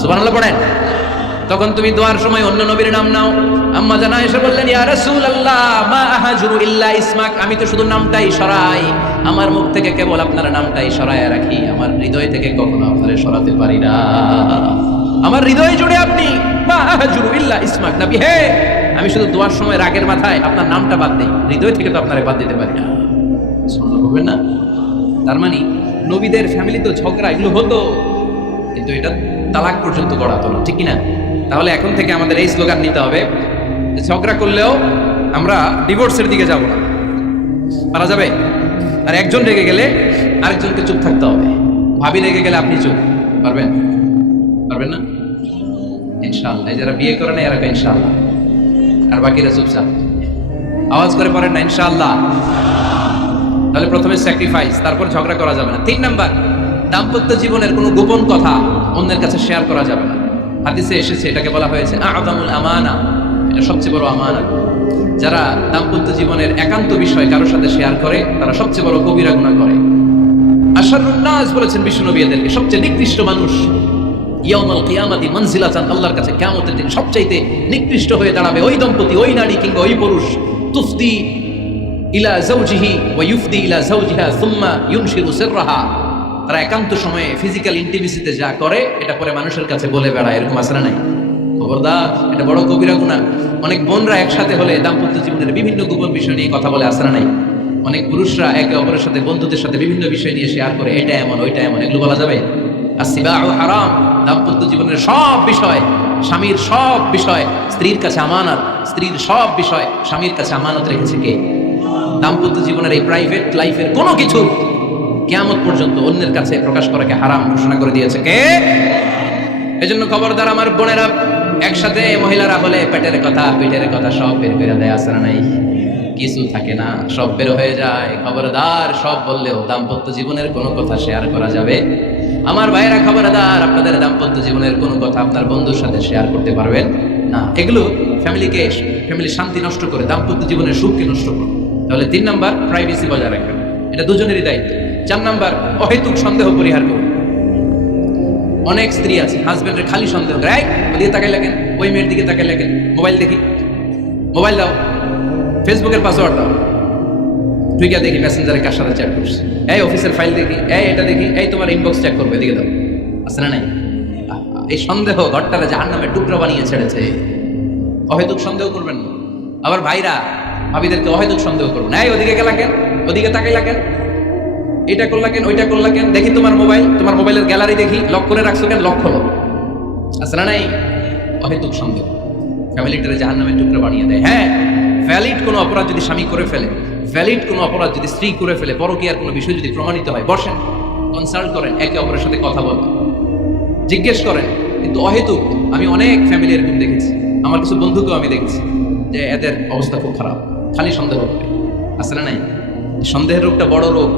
সুবহানাল্লাহ পড়েন। তখন তুমি দোয়ার সময় অন্য নবীর নাম নাও। আম্মা জান আয়েশা বললেন, ইয়া রাসূলুল্লাহ মা আহাজুরু ইল্লা ইসমাক, আমি তো শুধু নামটাই সরাই, আমার মুখ থেকে কেবল আপনার নামটাই সরায় রাখি, আমার হৃদয় থেকে কখনো আপনারে সরাতে পারি না। আমার হৃদয় জুড়ে আপনি, মা আহাজুরু ইল্লা ইসমাক, নবী হে আমি শুধু দোয়ার সময় রাগের মাথায় আপনার নামটা বাদ দেই, হৃদয় থেকে তো আপনারে বাদ দিতে পারি না। সুবহানাল্লাহ বলবেন না? তার মানে নবীদের ফ্যামিলি তো ঝগড়া এগুলো হতো, কিন্তু এটা তালাক পর্যন্ত গড়াতো না, ঠিক কিনা? তাহলে এখন থেকে আমাদের এই স্লোগান নিতে হবে যে ঝগড়া করলেও আমরা ডিভোর্সের দিকে যাব না। পারা যাবে? আর একজন রেগে গেলে আরেকজনকে চুপ থাকতে হবে। ভাবি রেগে গেলে আপনি চুপ, পারবেন? পারবেন না? ইনশাআল্লাহ। যারা বিয়ে করে না এরা ইনশাআল্লাহ, আর বাকিরা চুপচাপ। আওয়াজ করে পারেন না ইনশাআল্লাহ? তাহলে প্রথমে স্যাক্রিফাইস, তারপর ঝগড়া করা যাবে না। 3 নাম্বার, দাম্পত্য জীবনের কোনো গোপন কথা অন্যের কাছে শেয়ার করা যাবে না। হাদিসে এসেছে এটাকে বলা হয়েছে আ'যামুল আমানা, এটা সবচেয়ে বড় আমানত। যারা দাম্পত্য জীবনের একান্ত বিষয় কারোর সাথে শেয়ার করে তারা সবচেয়ে বড় কবিরা গুনাহ করে। আশরারুন নাস বলেছেন বিষ্ণু নবী এদেরকে, সবচেয়ে নিকৃষ্ট মানুষ ইয়াউমাল কিয়ামাতি মানজিলাতান, আল্লাহর কাছে কিয়ামতের দিন সবচাইতে নিকৃষ্ট হয়ে দাঁড়াবে ওই দম্পতি, ওই নারী কিংবা ওই পুরুষ। তুফদি ইলা যাওজিহি ওয়া ইউফদি ইলা যাওজিহা সুম্মা ইউনশিরু সিররাহা, তারা একান্ত সময়ে ফিজিক্যাল ইন্টিমেসিতে যা করে এটা পরে মানুষের কাছে বলে বেড়ায়, এরকম আছে না নাই? খবরদার, এটা বড় কবিরা গুনাহ। অনেক বোনরা একসাথে হলে দাম্পত্য জীবনের বিভিন্ন গোপন বিষয় নিয়ে কথা বলে, আছে না নাই? অনেক পুরুষরা একে অপরের সাথে, বন্ধুদের সাথে বিভিন্ন বিষয় নিয়ে শেয়ার করে, এটা এমন ওইটা এমন, এগুলো বলা যাবে? আসিবাউ হারাম। দাম্পত্য জীবনের সব বিষয়, স্বামীর সব বিষয় স্ত্রীর কাছে আমানত, স্ত্রীর সব বিষয় স্বামীর কাছে আমানত রেখেছে কে? দাম্পত্য জীবনের এই প্রাইভেট লাইফের কোনো কিছু কিয়ামত পর্যন্ত অন্যের কাছে প্রকাশ করাকে হারাম ঘোষণা করে দিয়েছে কে? এজন্য খবরদার আমার বোনেরা, একসাথে মহিলারা হলে পেটের কথা পিঠের কথা সব বের করে দেয়, আছে না নাই? কিছু থাকে না, সব বের হয়ে যায়। খবরদার, সব বললেও দাম্পত্য জীবনের কোনো কথা শেয়ার করা যাবে? আমার ভাইয়েরা খবরদার, আপনাদের দাম্পত্য জীবনের কোনো কথা আপনার বন্ধুর সাথে শেয়ার করতে পারবেন না। এগুলো ফ্যামিলির শান্তি নষ্ট করে, দাম্পত্য জীবনের সুখকে নষ্ট করে। তাহলে 3 নাম্বার, প্রাইভেসি বজায় রাখবেন, এটা দুজনেরই দায়িত্ব। 4 নাম্বার, অহেতুক সন্দেহ পরিহার করুন। অনেক স্ত্রী আছে হাজবেন্ডের খালি সন্দেহ করে, ওদিকে তাকাই লাগেন, ওই মেয়ের দিকে তাকাই লাগেন, মোবাইল দেখি, মোবাইল দাও, ফেসবুকের পাসওয়ার্ড দাও, তুই কে দেখি মেসেঞ্জারে কার সাথে চ্যাট করছিস, এই অফিসের ফাইল দেখি, এই এটা দেখি, এই তোমার ইনবক্স চেক করবে, এদিকে দাও, আছে না নাই? এই সন্দেহ ঘরটারে জাহান্নামের টুকরো বানিয়ে ছেড়েছে। অহেতুক সন্দেহ করবেন না। আবার ভাইরা ভাবিদেরকে অহেতুক সন্দেহ করবেন, এই ওদিকে গেলা কেন, ওদিকে তাকাই লাগেন, এটা করলা কেন, ওইটা করলা কেন, দেখি তোমার মোবাইল, তোমার মোবাইলের গ্যালারি দেখি, লক করে রাখছো কেন, লক খোলো, আছে না নাই? অহেতুক সন্দেহ ফ্যামিলিটারে জাহান্নামের টুকরো বানিয়ে দেয়। হ্যাঁ, ভ্যালিড কোনো অপরাধ যদি স্বামী করে ফেলে, ভ্যালিড কোনো অপরাধ যদি স্ত্রী করে ফেলে, পরকীয়ার কোনো বিষয় যদি প্রমাণিত হয়, বসেন, কনসাল্ট করেন, একে অপরের সাথে কথা বলেন, জিজ্ঞেস করেন। কিন্তু অহেতুক, আমি অনেক ফ্যামিলি এরকম দেখেছি, আমার কিছু বন্ধুকেও আমি দেখেছি যে এদের অবস্থা খুব খারাপ, খালি সন্দেহ করে, আছে না নাই? সন্দেহের রোগটা বড় রোগ,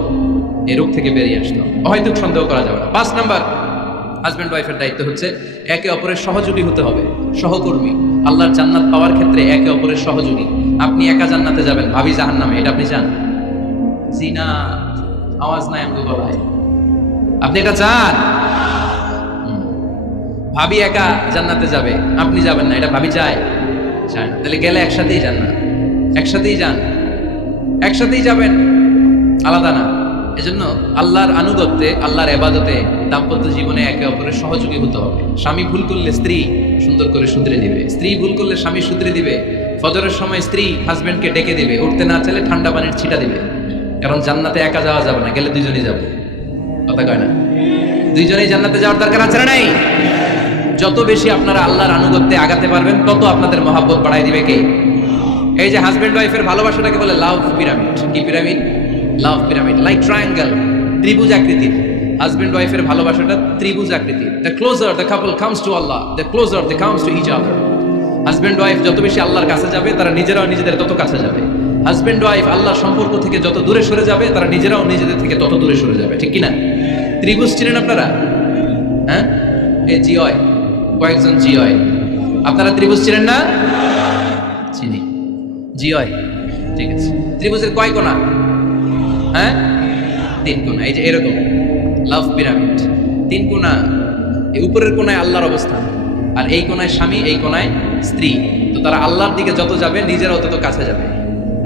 এই রোগ থেকে বেরিয়ে আসতে হবে। অহেতুক সন্দেহ করা যাবে না। 5 নাম্বার, হাজব্যান্ড ওয়াইফের দায়িত্ব হচ্ছে একে অপরের সহযোগী হতে হবে, সহকর্মী। আল্লাহর জান্নাত পাওয়ার ক্ষেত্রে একে অপরের সহযোগী। আপনি একা জান্নাতে যাবেন, ভাবি জাহান্নামে, এটা আপনি চান? জি না, আওয়াজ নাই আমগো গলায়। আপনি এটা চান? ভাবি একা জান্নাতে যাবে, আপনি যাবেন না, এটা ভাবি চায়? চায় না। তাহলে গেলে একসাথেই যান না, একসাথেই যান, একসাথেই যাবেন, আলাদা না। এজন্য আল্লাহর আনুগত্যে, আল্লাহর ইবাদতে, দাম্পত্য জীবনে একে অপরের সহযোগী হতে হবে। স্বামী ভুল করলে স্ত্রী সুন্দর করে শুধরে দিবে, স্ত্রী ভুল করলে স্বামী শুধরে দিবে। ফজরের সময় স্ত্রী হাজবেন্ডকে ডেকে দিবে, উঠতে না চাইলে ঠান্ডা পানির ছিটা দিবে। কারণ জান্নাতে একা যাওয়া যাবে না, গেলে দুইজনই যাবে, কথা কয় না? দুইজনেই জান্নাতে যাওয়ার দরকার আছে না নাই? যত বেশি আপনারা আল্লাহর আনুগত্যে আগাতে পারবেন, তত আপনাদের মহাব্বত বাড়াই দিবে কে? এই যে হাজবেন্ড ওয়াইফের ভালোবাসাটাকে বলে লাভ পিরামিড। কি pyramid? Love pyramid, like triangle, ত্রিভুজ আকৃতির। হাজবেন্ড ওয়াইফের ভালোবাসাটা ত্রিভুজ আকৃতির। The closer the couple comes to Allah, the closer they comes to each other. Husband wife যত বেশি আল্লাহর কাছে যাবে, তারা নিজেরাও নিজেদের তত কাছে যাবে। হাজবেন্ড ওয়াইফ আল্লাহর সম্পর্ক থেকে যত দূরে সরে যাবে, তারা নিজেরাও নিজেদের থেকে তত দূরে সরে যাবে। ঠিক কিনা? ত্রিভুজ চিনেন আপনারা? হ্যাঁ, এই জিওয়, কয়েকজন জিওয়, আপনারা ত্রিভুজ চিনেন না? চিনি, জিওয়, ঠিক আছে। ত্রিভুজের কয় কোণা? হ্যাঁ, 3 কোণা। এই যে এরকম লাভ পিরামিড, 3 কোণা। এই উপরের কোণায় আল্লাহর অবস্থান, আর এই কোণায় স্বামী, এই কোণায় স্ত্রী। তো তারা আল্লাহর দিকে যত যাবে, নিজেরাও তত কাছে যাবে।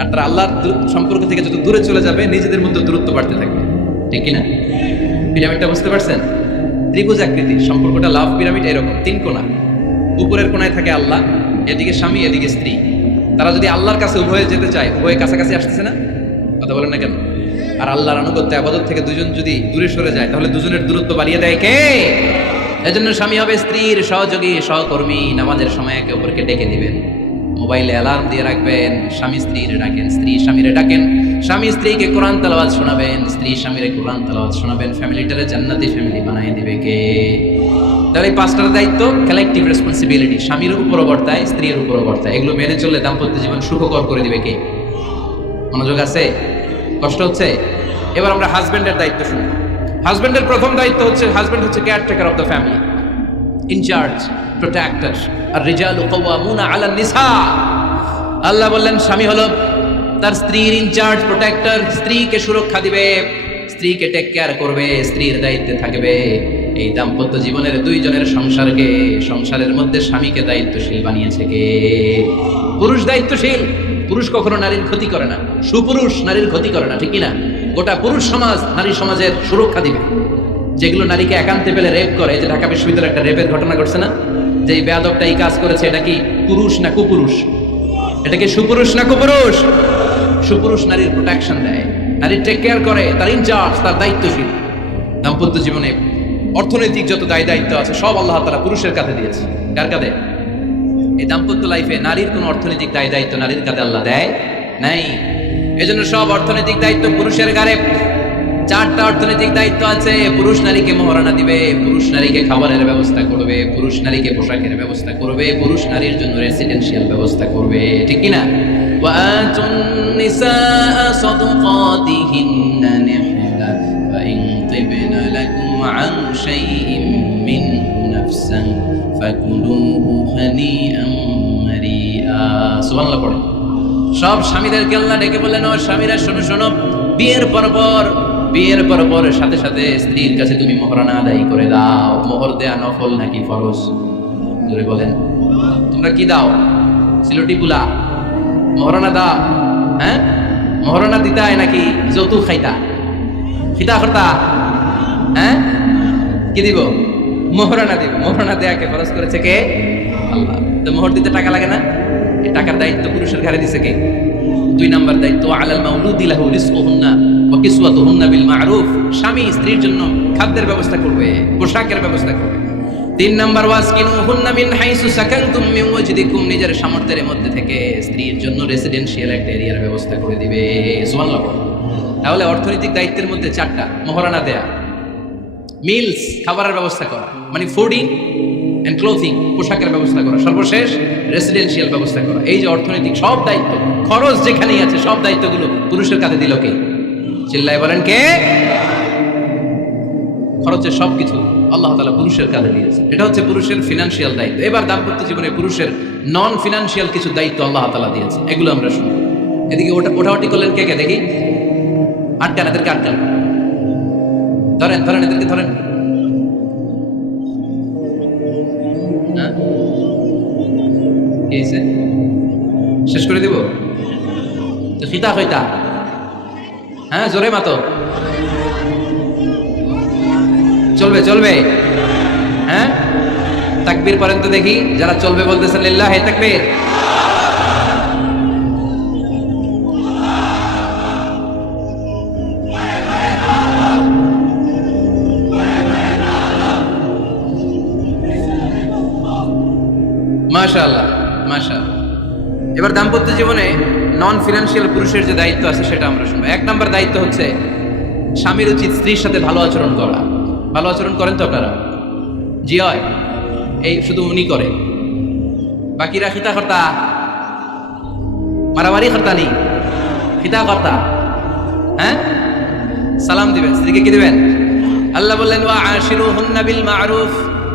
আর তারা আল্লাহর সম্পর্ক থেকে যত দূরে চলে যাবে, নিজেদের মধ্যে দূরত্ব বাড়তে থাকবে। ঠিক কিনা? পিরামিডটা বুঝতে পারছেন? ত্রিভুজ আকৃতির সম্পর্কটা লাভ পিরামিড এরকম, 3 কোণা। উপরের কোণায় থাকে আল্লাহ, এদিকে স্বামী, এদিকে স্ত্রী। তারা যদি আল্লাহর কাছে উভয়ে যেতে চায়, উভয়ে কাছাকাছি আসতেছে না? কথা বলেন না কেন? আর আল্লাহর আনুগত্য ইবাদত থেকে দুজন যদি দূরে সরে যায়, তাহলে দুজনের দূরত্ব বাড়িয়ে দেয় কে? এজন্য স্বামী হবে স্ত্রীর সহযোগী, সহকর্মী। নামাজের সময় একে অপরকে ডেকে দিবেন, মোবাইলে অ্যালার্ম দিয়ে রাখবেন। স্বামী স্ত্রীরে ডাকেন, স্ত্রী স্বামীরে ডাকেন। স্বামী স্ত্রীকে কোরআন তেলাওয়াত শোনাবেন, স্ত্রী স্বামীরে কোরআন তেলাওয়াত শোনাবেন। ফ্যামিলিটারে জান্নাতি ফ্যামিলি বানাই দিবে কে? তাহলে এই 5টার দায়িত্ব কালেকটিভ রেসপন্সিবিলিটি, স্বামীর উপরও বর্তায়, স্ত্রীর উপরও বর্তায়। এগুলো মেনে চললে দাম্পত্য জীবন সুখকর করে দিবে কে? মনোযোগ আছে? কষ্ট হচ্ছে? এবার আমরা হাজবেন্ডের দায়িত্ব শুনি। হাজবেন্ডের প্রথম দায়িত্ব হচ্ছে, হাজবেন্ড হচ্ছে caretaker of the family, incharge, protector. আর রিজালু কাওয়ামুনা আলান নিসা। আল্লাহ বললেন স্বামী হলো তার স্ত্রীর ইনচার্জ, প্রোটেক্টর। স্ত্রীকে সুরক্ষা দিবে, স্ত্রীকে টেক কেয়ার করবে, স্ত্রীর দায়িত্বে থাকবে। এই দাম্পত্য জীবনের দুইজনের সংসারের মধ্যে স্বামীকে দায়িত্বশীল বানিয়েছে কে? পুরুষ দায়িত্বশীল। পুরুষ কখনো নারীর ক্ষতি করে না, সুপুরুষ নারীর ক্ষতি করে না, ঠিক কিনা? গোটা পুরুষ সমাজ নারী সমাজের সুরক্ষা দিবে। যেগুলো নারীকে একান্তে পেলে রেপ করে, যে ঢাকা বিশ্ববিদ্যালয়ে একটা রেপের ঘটনা ঘটছে না, যে এই বেয়াদবটা এই কাজ করেছে, এটা কি পুরুষ না কুপুরুষ? এটা কি সুপুরুষ না কুপুরুষ? সুপুরুষ নারীর প্রোটেকশন দেয়, নারীর টেক কেয়ার করে, তার ইনচার্জ, তার দায়িত্বশীল। দাম্পত্য জীবনে অর্থনৈতিক যত দায়িত্ব আছে সব আল্লাহ তাআলা পুরুষের কাঁধে দিয়েছে। কার কাঁধে? এই দাম্পত্য লাইফে নারীর কোনো অর্থনৈতিক দায়িত্ব নারীর কাঁধে আল্লাহ দেয় নাই। এজন্য সব অর্থনৈতিক দায়িত্ব পুরুষের ঘাড়ে। 4টা অর্থনৈতিক দায়িত্ব আছে। পুরুষ নারীকে মহারণা দিবে, পুরুষ নারীকে খাবারের ব্যবস্থা করবে, পুরুষ নারীকে পোশাকের ব্যবস্থা করবে, পুরুষ নারীর জন্য রেসিডেন্সিয়াল ব্যবস্থা করবে, ঠিক কিনা? ওয়াতুন নিসাআ সাদকাতিহিন্না নিহলা ফাইন তিবনা লাকুম আন শাইইন মিনহু নাফসান ফাকুলুহু হানিআম মারিআ। সুবহানাল্লাহ পড়ে। সব স্বামীদেরকে আল্লাহ ডেকে বললেন, ও স্বামীরা শোনো শোনো, বিয়ের পর সাথে সাথে স্ত্রীর কাছে তুমি মহরানা আদায় করে দাও। মোহর দেয়া নফল নাকি ফরজ? জোরে বলেন। তোমরা কি দাও? সিলটি বুলা মহরানা দাও? হ্যাঁ, মহরানা দিতায় নাকি যৌতুক খাইতা? খিতা খরতা? হ্যাঁ, কি দিব? মহরানা দিব। মহরানা দেয়াকে ফরজ করেছে কে? আল্লাহ। তো মোহর দিতে টাকা লাগে না? এই টাকার দায়িত্ব পুরুষের ঘাড়ে দিছে কে? 2 নাম্বার দায়িত্ব, আলাল মাউলুদি লাহু রিজকুহুন্না ওয়া কিসওয়াতুহুন্না বিল মা'রুফ। স্বামী স্ত্রীর জন্য খাদ্যের ব্যবস্থা করবে, পোশাকের ব্যবস্থা করবে। 3 নাম্বার, ওয়াসকিনুহুন্না মিন হাইসু সাকানতুম মিন ওয়াজদিকুম। নিজের সামর্থ্যের মধ্যে থেকে স্ত্রীর জন্য রেসিডেন্সিয়াল একটা এরিয়ার ব্যবস্থা করে দিবে। সুবহানাল্লাহ। তাহলে অর্থনৈতিক দায়িত্বের মধ্যে 4টা: মহরানা দেয়া, মিলস খাবারের ব্যবস্থা করা, মানে ফুডিং এন্ড ক্লোথিং, পোশাকের ব্যবস্থা করা, সর্বশেষ রেসিডেন্সিয়াল ব্যবস্থা করা। এই যে অর্থনৈতিক সব দায়িত্ব, খরচ যেখানেই আছে, সব দায়িত্বগুলো পুরুষের কাঁধে দিল কে? চিল্লায় বলেন কে? খরচের সবকিছু আল্লাহ তাআলা পুরুষের কাঁধে দিয়েছে। এটা হচ্ছে পুরুষের ফিনান্সিয়াল দায়িত্ব। এবার দাম্পত্য জীবনে পুরুষের নন ফিনান্সিয়াল কিছু দায়িত্ব আল্লাহ তাআলা দিয়েছে, এগুলো আমরা শুনি। এদিকে ওঠাওটি করলেন কে কে দেখি? আটকান, এদেরকে আটকান, ধরেন ধরেন, এদেরকে ধরেন। শেষ করে দিব তো? খিতা খৈতা? হ্যাঁ, জোরে মাতো। চলবে চলবে? হ্যাঁ, তাকবীর পড়েন তো দেখি, যারা চলবে বলতেছেন লিল্লাহি তাকবীর। মাশাআল্লাহ মাশাআল্লাহ। এবার দাম্পত্য জীবনে নন ফিনান্সিয়াল পুরুষের যে দায়িত্ব আছে সেটা আমরা শুনবো। 1 নাম্বার দায়িত্ব হচ্ছে স্বামীর উচিত স্ত্রীর সাথে ভালো আচরণ করা। ভালো আচরণ করেন তো আপনারা? জি হয়। এই শুধু উনি করে, বাকিরা খিতা কর্তা, মারামারি কর্তা নেই, খিতা কর্তা। হ্যাঁ, সালাম দিবেন, স্ত্রীকে কি দিবেন? আল্লাহ বললেন, ওয়া আশিরুহুন্না বিল মা'রুফ।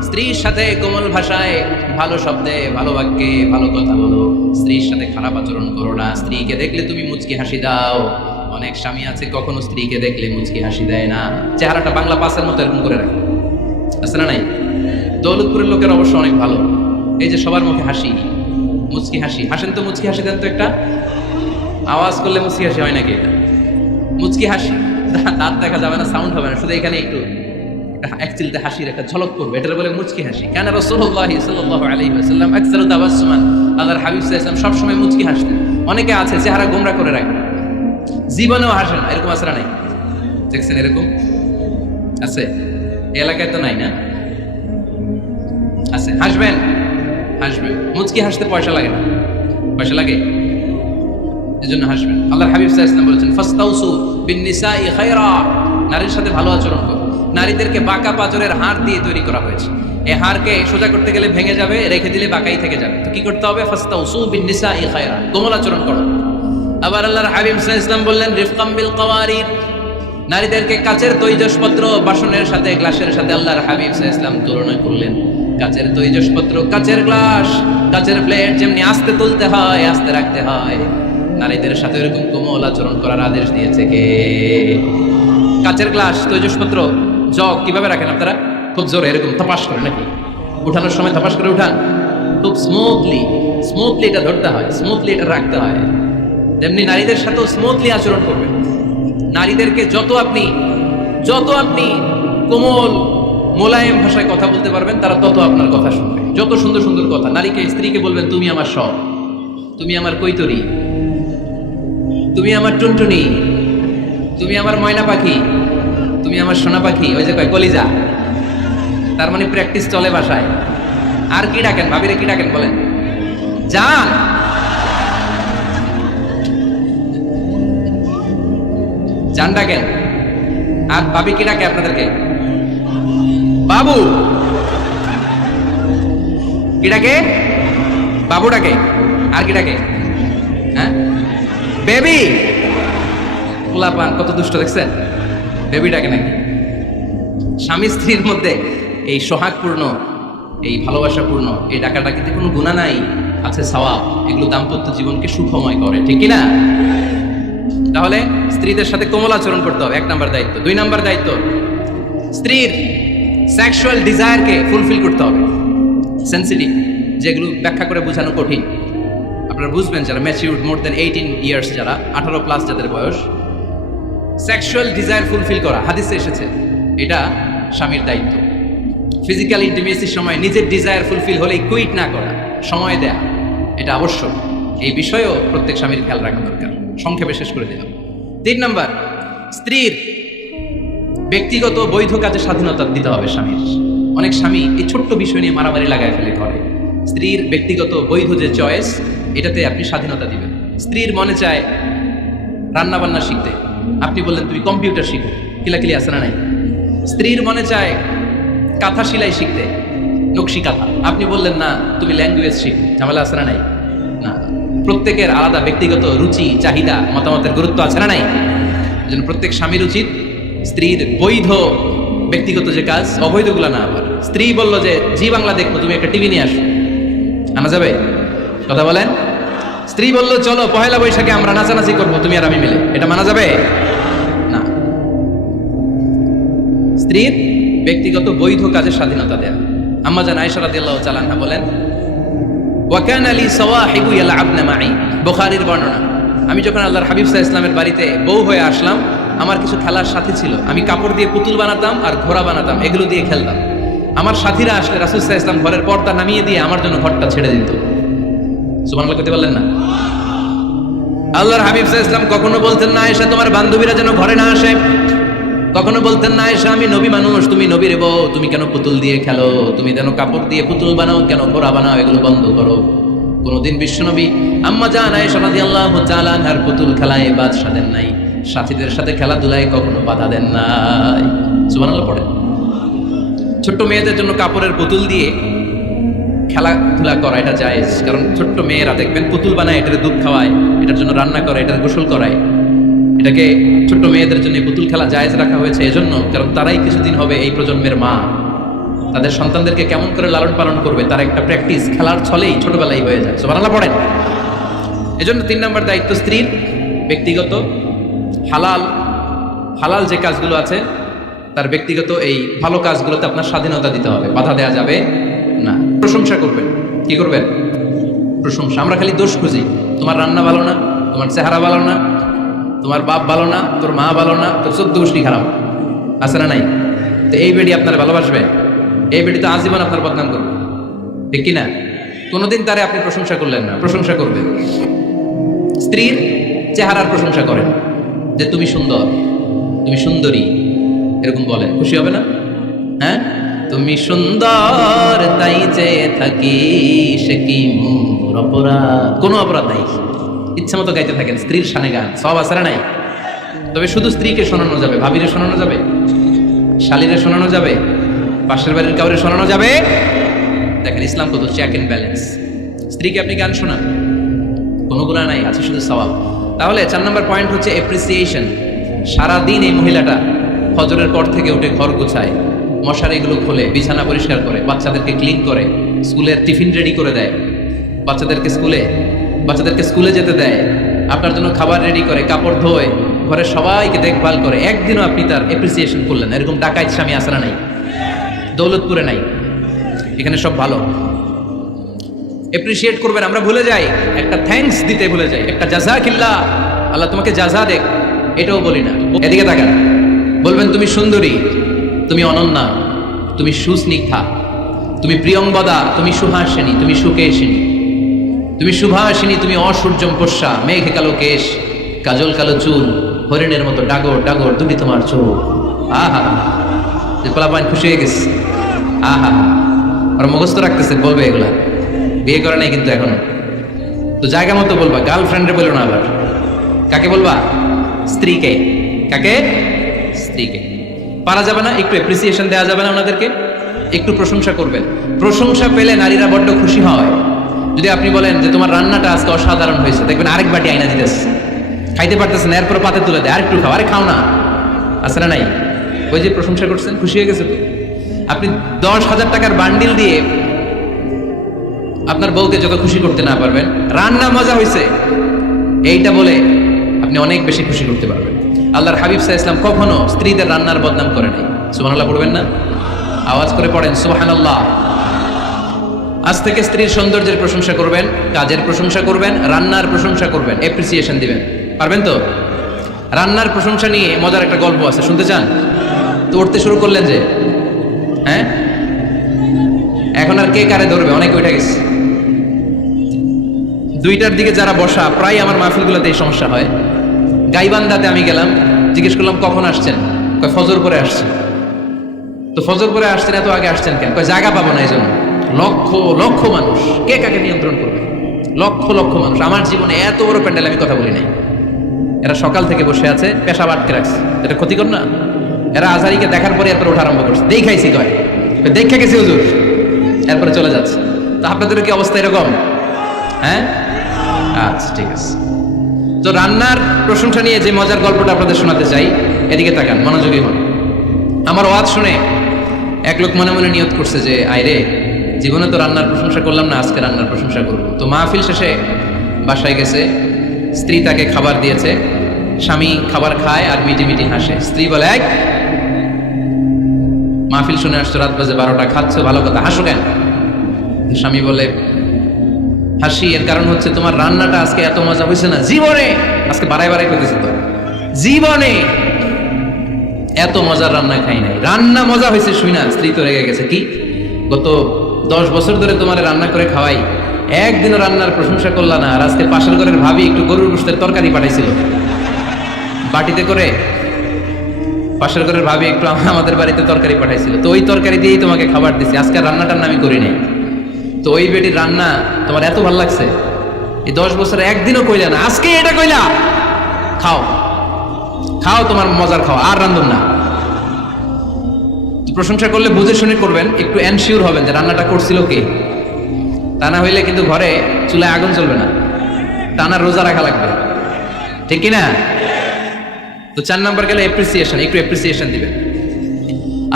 স্ত্রীর সাথে কোমল ভাষায়, ভালো শব্দে, ভালো বাক্যে ভালো কথা বলো। স্ত্রীর সাথে খারাপ আচরণ করো না। স্ত্রীকে দেখলে তুমি মুচকি হাসি দাও। অনেক স্বামী আছে কখনো স্ত্রীকে দেখলে মুচকি হাসি দেয় না, চেহারাটা বাংলা পাসের মতো এরকম করে রাখে, আছে না নাই? দৌলতপুরের লোকের অবশ্য অনেক ভালো, এই যে সবার মুখে হাসি, মুচকি হাসি। হাসেন তো, মুচকি হাসি দেন তো একটা। আওয়াজ করলে মুচকি হাসি হয় নাকি? এটা মুচকি হাসি, দাঁত দেখা যাবে না, সাউন্ড হবে না, শুধু এখানে একটু এক চিলতে হাসির একটা ঝলক করবে, এটা বলে মুচকি হাসি। কেন? রাসূলুল্লাহ সাল্লাল্লাহু আলাইহি ওয়াসাল্লাম আকসারু তাবাসসুমান, আল্লাহর হাবিব সাল্লাল্লাহু আলাইহি ওয়াসাল্লাম সব সময় মুচকি হাসতেন। অনেকে আছে চেহারা গোমরা করে রাখে, জীবনেও হাসে না, এরকম আছে না নাই? দেখছেন এরকম আছে? এই এলাকায় তো নাই না? আছে। হাসবেন, হাসবেন। মুচকি হাসতে পয়সা লাগে না, পয়সা লাগে, এজন্য হাসবেন। আল্লাহর হাবিব সাল্লাল্লাহু আলাইহি ওয়াসাল্লাম বলেছেন, ফাস্তাউসু বিন নিসাই খায়রা, নারীর সাথে ভালো আচরণ করো। নারীদেরকে বাঁকা পাঁজরের হাড় দিয়ে তৈরি করা হয়েছে। এই হাড়কে সোজা করতে গেলে ভেঙে যাবে, রেখে দিলে বাঁকাই থেকে যাবে। তো কি করতে হবে? ফাস্তাউসু বিন নিসাই খায়রা, কোমল আচরণ করো। আবার আল্লাহর হাবিব সাল্লাল্লাহু আলাইহি ওয়াসাল্লাম বললেন, রিফকাম বিল কাওয়ারির, নারীদেরকে কাচের তৈজসপত্র, বাসনের সাথে, গ্লাসের সাথে আল্লাহর হাবিব সাল্লাল্লাহু আলাইহি ওয়াসাল্লাম তুলনা করলেন। কাচের তৈজসপত্র, কাচের গ্লাস, কাচের প্লেট যেমনি আস্তে তুলতে হয়, আস্তে রাখতে হয়, নারীদের সাথে এরকম কোমল আচরণ করার আদেশ দিয়েছে কে? কাচের গ্লাস, তৈজসপত্র, জগ কিভাবে রাখেন আপনারা? খুব জোরে এরকম থপাস করে নাকি উঠানোর সময় থপাস করে উঠান, খুব স্মুথলি এটা ধরতে হয়, স্মুথলি এটা রাখতে হয়। তেমনি নারীদের সাথেও স্মুথলি আচরণ করবেন। নারীদেরকে যত আপনি কোমল মোলায়েম ভাষায় কথা বলতে পারবেন, তারা তত আপনার কথা শুনবে। যত সুন্দর সুন্দর কথা, নারীকে স্ত্রীকে বলবেন তুমি আমার সব, তুমি আমার কৈতরী, তুমি আমার টুনটুনি, তুমি আমার ময়না পাখি, তুমি আমার সোনা পাখি, ওই যে কয় কলিজা। তার মানে প্র্যাকটিস চলে বাসায়। আর কি ডাকেন ভাবিরে, কি ডাকেন বলেন? জান, জান ডাকেন। আর ভাবি কি ডাকে আপনাদেরকে? বাবু। কি ডাকে? বাবু ডাকে। আর কি ডাকে? হ্যাঁ, বেবি। পোলাপান কত দুষ্ট দেখছেন, বেবি ডাকে নাকি? স্বামী স্ত্রীর মধ্যে এই সোহাগপূর্ণ, এই ভালোবাসাপূর্ণ এই ডাকাডাকিতে কোনো গুনাহ নাই, আছে সওয়াব। এগুলো দাম্পত্য জীবনকে সুখময় করে, ঠিক কি না? তাহলে স্ত্রীদের সাথে কোমল আচরণ করতে হবে, 1 নাম্বার দায়িত্ব। 2 নাম্বার দায়িত্ব, স্ত্রীর সেক্সুয়াল ডিজায়ারকে ফুলফিল করতে হবে। সেন্সিটিভ, যেগুলো ব্যাখ্যা করে বোঝানো কঠিন, আপনারা বুঝবেন যারা ম্যাচিউরড, মোর দেন 18 ইয়ার্স, যারা 18+ যাদের বয়স। সেক্সুয়াল ডিজায়ার ফুলফিল করা হাদিসে এসেছে, এটা স্বামীর দায়িত্ব। ফিজিক্যাল ইন্টিমেসির সময় নিজের ডিজায়ার ফুলফিল হলেই কুইট না করা, সময় দেয়া, এটা আবশ্যক। এই বিষয়েও প্রত্যেক স্বামীর খেয়াল রাখা দরকার। সংক্ষেপে শেষ করে দিলাম। 3 নাম্বার, স্ত্রীর ব্যক্তিগত বৈধ কাজে স্বাধীনতা দিতে হবে স্বামীর। অনেক স্বামী এই ছোট্ট বিষয় নিয়ে মারামারি লাগায় ফেলে ঘরে। স্ত্রীর ব্যক্তিগত বৈধ যে চয়েস, এটাতে আপনি স্বাধীনতা দিবেন। স্ত্রীর মনে চায় রান্না বান্না শিখতে, আপনি বললেন তুমি কম্পিউটার শিখো, কিলাকিলি আছে না নাই? স্ত্রীর মনে চায় কাঁথা সেলাই শিখতে, নকশি কাঁথা, আপনি বললেন না তুমি ল্যাঙ্গুয়েজ শিখো, ঝামেলা আছে না নাই? না, প্রত্যেকের আলাদা ব্যক্তিগত রুচি, চাহিদা, মতামতের গুরুত্ব আছে না নাই? এজন্য প্রত্যেক স্বামীর উচিত স্ত্রীর বৈধ ব্যক্তিগত যে কাজ, অবৈধগুলো না। আবার স্ত্রী বলল যে জি বাংলা দেখবো, তুমি একটা টিভি নিয়ে আসো, আনা যাবে? কথা বলেন। স্ত্রী বলল চলো পহেলা বৈশাখে আমরা নাচানাচি করবো তুমি আর আমি মিলে, এটা মানা যাবে না। স্ত্রীর ব্যক্তিগত বৈধ কাজের স্বাধীনতা দেয়া। আম্মা জান আয়েশা রাদিয়াল্লাহু তাআলা আনহা বলেন, ওয়া কানা লি সাওয়াহিবু ইয়ালআবনা মাই, বুখারীর বর্ণনা। আমি যখন আল্লাহর হাবিব সাল্লাল্লাহু আলাইহি ওয়াসাল্লামের বাড়িতে বউ হয়ে আসলাম, আমার কিছু খেলার সাথী ছিল। আমি কাপড় দিয়ে পুতুল বানাতাম আর ঘোড়া বানাতাম, এগুলো দিয়ে খেলতাম। আমার সাথীরা আসলে রাসূল সাল্লাল্লাহু আলাইহি ওয়াসাল্লাম ঘরের পর্দা নামিয়ে দিয়ে আমার জন্য ঘরটা ছেড়ে দিত। সুবহানাল্লাহ কইতে পারলেন না? আল্লাহর হাবিব সাল্লাল্লাহু আলাইহি ওয়াসাল্লাম কখনো বলতেন না আয়েশা তোমার বান্ধবীরা যেন ঘরে না আসে, কখনো বলতেন না আয়েশা আমি নবী মানুষ, তুমি নবীর বউ, তুমি কেন পুতুল দিয়ে খেলো, তুমি যেন কাপড় দিয়ে পুতুল বানাও, কেন ঘোড়া বানাও, এগুলো বন্ধ করো। কোনদিন বিশ্বনবী আম্মা জান আয়েশা রাদিয়াল্লাহু তাআলা আনহার পুতুল খেলায় বাধা দেন নাই, সাথীদের সাথে খেলাধুলায় কখনো বাধা দেন নাই। সুবহানাল্লাহ পড়ে। ছোট্ট মেয়েদের জন্য কাপড়ের পুতুল দিয়ে খেলাধুলা করা এটা জায়েজ, কারণ ছোট্ট মেয়েরা দেখবেন পুতুল বানায়, এটার দুধ খাওয়ায়, এটার জন্য রান্না করে, এটার গোসল করায়। এটাকে ছোট্ট মেয়েদের জন্য পুতুল খেলা জায়েজ রাখা হয়েছে এজন্য, কারণ তারাই কিছুদিন হবে এই প্রজন্মের মা। তাদের সন্তানদেরকে কেমন করে লালন পালন করবে তার একটা প্র্যাকটিস খেলার ছলেই ছোটবেলায় হয়ে যায়। সুবহানাল্লাহ পড়েন। এজন্য 3 নাম্বার দায়িত্ব স্ত্রীর ব্যক্তিগত হালাল যে কাজগুলো আছে, তার ব্যক্তিগত এই ভালো কাজগুলোতে আপনার স্বাধীনতা দিতে হবে, বাধা দেওয়া যাবে না। প্রশংসা করবেন। কি করবেন? প্রশংসা। আমরা খালি দোষ খুঁজি, তোমার রান্না ভালো না, তোমার চেহারা ভালো না, তোমার বাপ ভালো না, তোর মা ভালো না, তোর 14 গোষ্ঠী খারাপ, আছে না নাই? তো এই বেডি আপনার ভালোবাসবে? এই বেডি তো আজীবন আপনার বদনাম করবে, ঠিক কিনা? কোনোদিন তারে আপনি প্রশংসা করলেন না, প্রশংসা করবেন। স্ত্রীর চেহারার প্রশংসা করেন, যে তুমি সুন্দর, তুমি সুন্দরী, এরকম বলে, খুশি হবে না? হ্যাঁ, তুমি সুন্দর তাই চেয়ে থাকি, সে কি মোর অপরাধ? কোনো অপরাধ নাই, ইচ্ছা মতো গাইতে থাকেন স্ত্রীর শানে গান, সব আছে না নাই? তবে শুধু স্ত্রীকে শোনানো যাবে, ভাবিরে শোনানো যাবে, শালীরে শোনানো যাবে, পাশের বাড়ির কাউরে শোনানো যাবে? দেখেন ইসলাম কত চেক এন্ড ব্যালেন্স। স্ত্রীকে আপনি গান শোনান, কোনো গুনাহ নাই, আছে শুধু সওয়াব। তাহলে 4 নম্বর পয়েন্ট হচ্ছে এপ্রিসিয়েশন। সারাদিন এই মহিলাটা ফজরের পর থেকে উঠে ঘর গোছায়, মশারিগুলো খোলে, বিছানা পরিষ্কার করে, বাচ্চাদেরকে ক্লিন করে, স্কুলের টিফিন রেডি করে দেয়, বাচ্চাদেরকে স্কুলে যেতে দেয়, আপনার জন্য খাবার রেডি করে, কাপড় ধোয়, ঘরের সবাইকে দেখভাল করে। একদিনও আপনি তার এপ্রিসিয়েশন করলেন না। এরকম ডাকাইত স্বামী আছে না নাই? দৌলতপুরে নাই, এখানে সব ভালো। এপ্রিসিয়েট করবেন, আমরা ভুলে যাই, একটা থ্যাঙ্কস দিতে ভুলে যাই, একটা জাযাকিল্লাহ, আল্লাহ তোমাকে জাযা দেখ, এটাও বলি না। এদিকে তাকান, বলবেন তুমি সুন্দরী, তুমি অনন্যা, তুমি সুস্নিগ্ধা, তুমি প্রিয়ংবদা, তুমি সুহাসিনী, তুমি সুকেশিনী, তুমি সুভাষিনী, তুমি অসূর্যম পোষ্যা, মেঘ কালো কেশ, কাজল কালো চুল, হরিণের মতো ডাগর ডাগর দুটি তোমার চোখ। আহা, পোলাপান খুশি হয়ে গেছে। আহা, আর মুখস্থ রাখতেছে, বলবে এগুলা, বিয়ে করে নাই কিন্তু এখনো। তো জায়গা মতো বলবা, গার্লফ্রেন্ডে বলো না আবার। কাকে বলবা? স্ত্রীকে। কাকে? স্ত্রীকে। পারা যাবে না? একটু অ্যাপ্রিসিয়েশন দেওয়া যাবে না ওনাদেরকে? একটু প্রশংসা করবেন। প্রশংসা পেলে নারীরা বড্ড খুশি হয়। যদি আপনি বলেন যে তোমার রান্নাটা আজকে অসাধারণ হয়েছে, দেখবেন আরেক বাটি আইনা দিতেছে, খাইতে পারতেছে না, এরপর পাতে তুলে দেয়, আরেকটু খাও, আরে খাও না, আছে না নাই? ওই যে প্রশংসা করছেন, খুশি হয়ে গেছে তো। আপনি 10,000 টাকার বান্ডিল দিয়ে আপনার বউকে যত খুশি করতে না পারবেন, রান্না মজা হয়েছে এইটা বলে আপনি অনেক বেশি খুশি করতে পারবেন। আল্লাহর হাবিব সাল্লাল্লাহু আলাইহি ওয়াসাল্লাম কখনো স্ত্রীদের রান্নার বদনাম করে নাই। সুবহানাল্লাহ পড়বেন না? আওয়াজ করে পড়েন সুবহানাল্লাহ। আজ থেকে স্ত্রীর সৌন্দর্যের প্রশংসা করবেন, কাজের প্রশংসা করবেন, রান্নার প্রশংসা করবেন, অ্যাপ্রিসিয়েশন দিবেন। পারবেন তো? রান্নার প্রশংসা নিয়ে মজার একটা গল্প আছে, শুনতে চান? তো উঠতে শুরু করলেন যে, হ্যাঁ এখন আর কে কারে ধরবে, অনেক উঠে গেছে। 2টার দিকে যারা বসা, প্রায় আমার মাহফিলগুলোতে এই সমস্যা হয়। গাইবান্ধাতে আমি গেলাম, জিজ্ঞেস করলাম কখন আসছেন, কয় ফজর পরে আসছেন। তো ফজর পরে আসছেন, এত আগে আসছেন কেন? কয় জায়গা পাবো না এই জন্য। লক্ষ লক্ষ মানুষ, কে কাকে নিয়ন্ত্রণ করবে? লক্ষ লক্ষ মানুষ। আমার জীবনে এত বড় প্যান্ডেল আমি কথা বলি নাই। এরা সকাল থেকে বসে আছে, পেশাব আটকে রাখছে, এটা ক্ষতিকর না? এরা আজহারিকে দেখার পরে এরপরে ওঠা আরম্ভ করছে, দেখাইছি কয়, দেখে গেছি হুজুর, এরপরে চলে যাচ্ছে। তো আপনাদের কি অবস্থা এরকম? হ্যাঁ, আচ্ছা ঠিক আছে। তো রান্নার প্রশংসা নিয়ে যে মজার গল্পটা আপনাদের শোনাতে চাই, এদিকে তাকান, মনোযোগী হন। আমার ওয়াজ শুনে এক লোক মনে মনে নিয়ত করছে যে আইরে, জীবনে তো রান্নার প্রশংসা করলাম না, আজকে রান্নার প্রশংসা করব। তো মাহফিল শেষে বাসায় গেছে, স্ত্রী তাকে খাবার দিয়েছে, স্বামী খাবার খায় আর মিটি মিটি হাসে। স্ত্রী বলে, এক মাহফিল শুনে আসছো, রাত বাজে 12টা, খাচ্ছ ভালো কথা, হাসো কেন? স্বামী বলে, হাসি এর কারণ হচ্ছে তোমার রান্নাটা আজকে এত মজা হয়েছে না, জীবনে, আজকে বাড়াই বাড়াই করতেছে তো, জীবনে এত মজার রান্না খাই নাই। রান্না মজা হয়েছে শুই না। স্ত্রী তো রেগে গেছে, কি গত 10 বছর ধরে তোমার রান্না করে খাওয়াই, একদিনও রান্নার প্রশংসা করলা না, আর আজকে পাশের ঘরের ভাবি একটু গরুর গোশতের তরকারি পাঠাইছিল বাটিতে করে, পাশের ঘরের ভাবি একটু আমাদের বাড়িতে তরকারি পাঠাইছিল, তো ওই তরকারি দিয়েই তোমাকে খাবার দিছি, আজকে রান্নাটার আমি করি নাই। তো ওই বেটির রান্না তোমার এত ভালো লাগছে, এই 10 বছরে একদিনও কইলা না, আজকে এটা কইলা, খাও খাও, তোমার মজার খাও, আর রান্ধুন না। প্রশংসা করলে বুঝে শুনে করবেন, একটু এনশিওর হবেন যে রান্নাটা করছিল কে। তা না হইলে কিন্তু ঘরে চুলায় আগুন জ্বলবে না, টানা রোজা রাখা লাগবে, ঠিক কিনা? তো 4 নাম্বার গেলে অ্যাপ্রিসিয়েশন, একটু অ্যাপ্রিসিয়েশন দিবেন।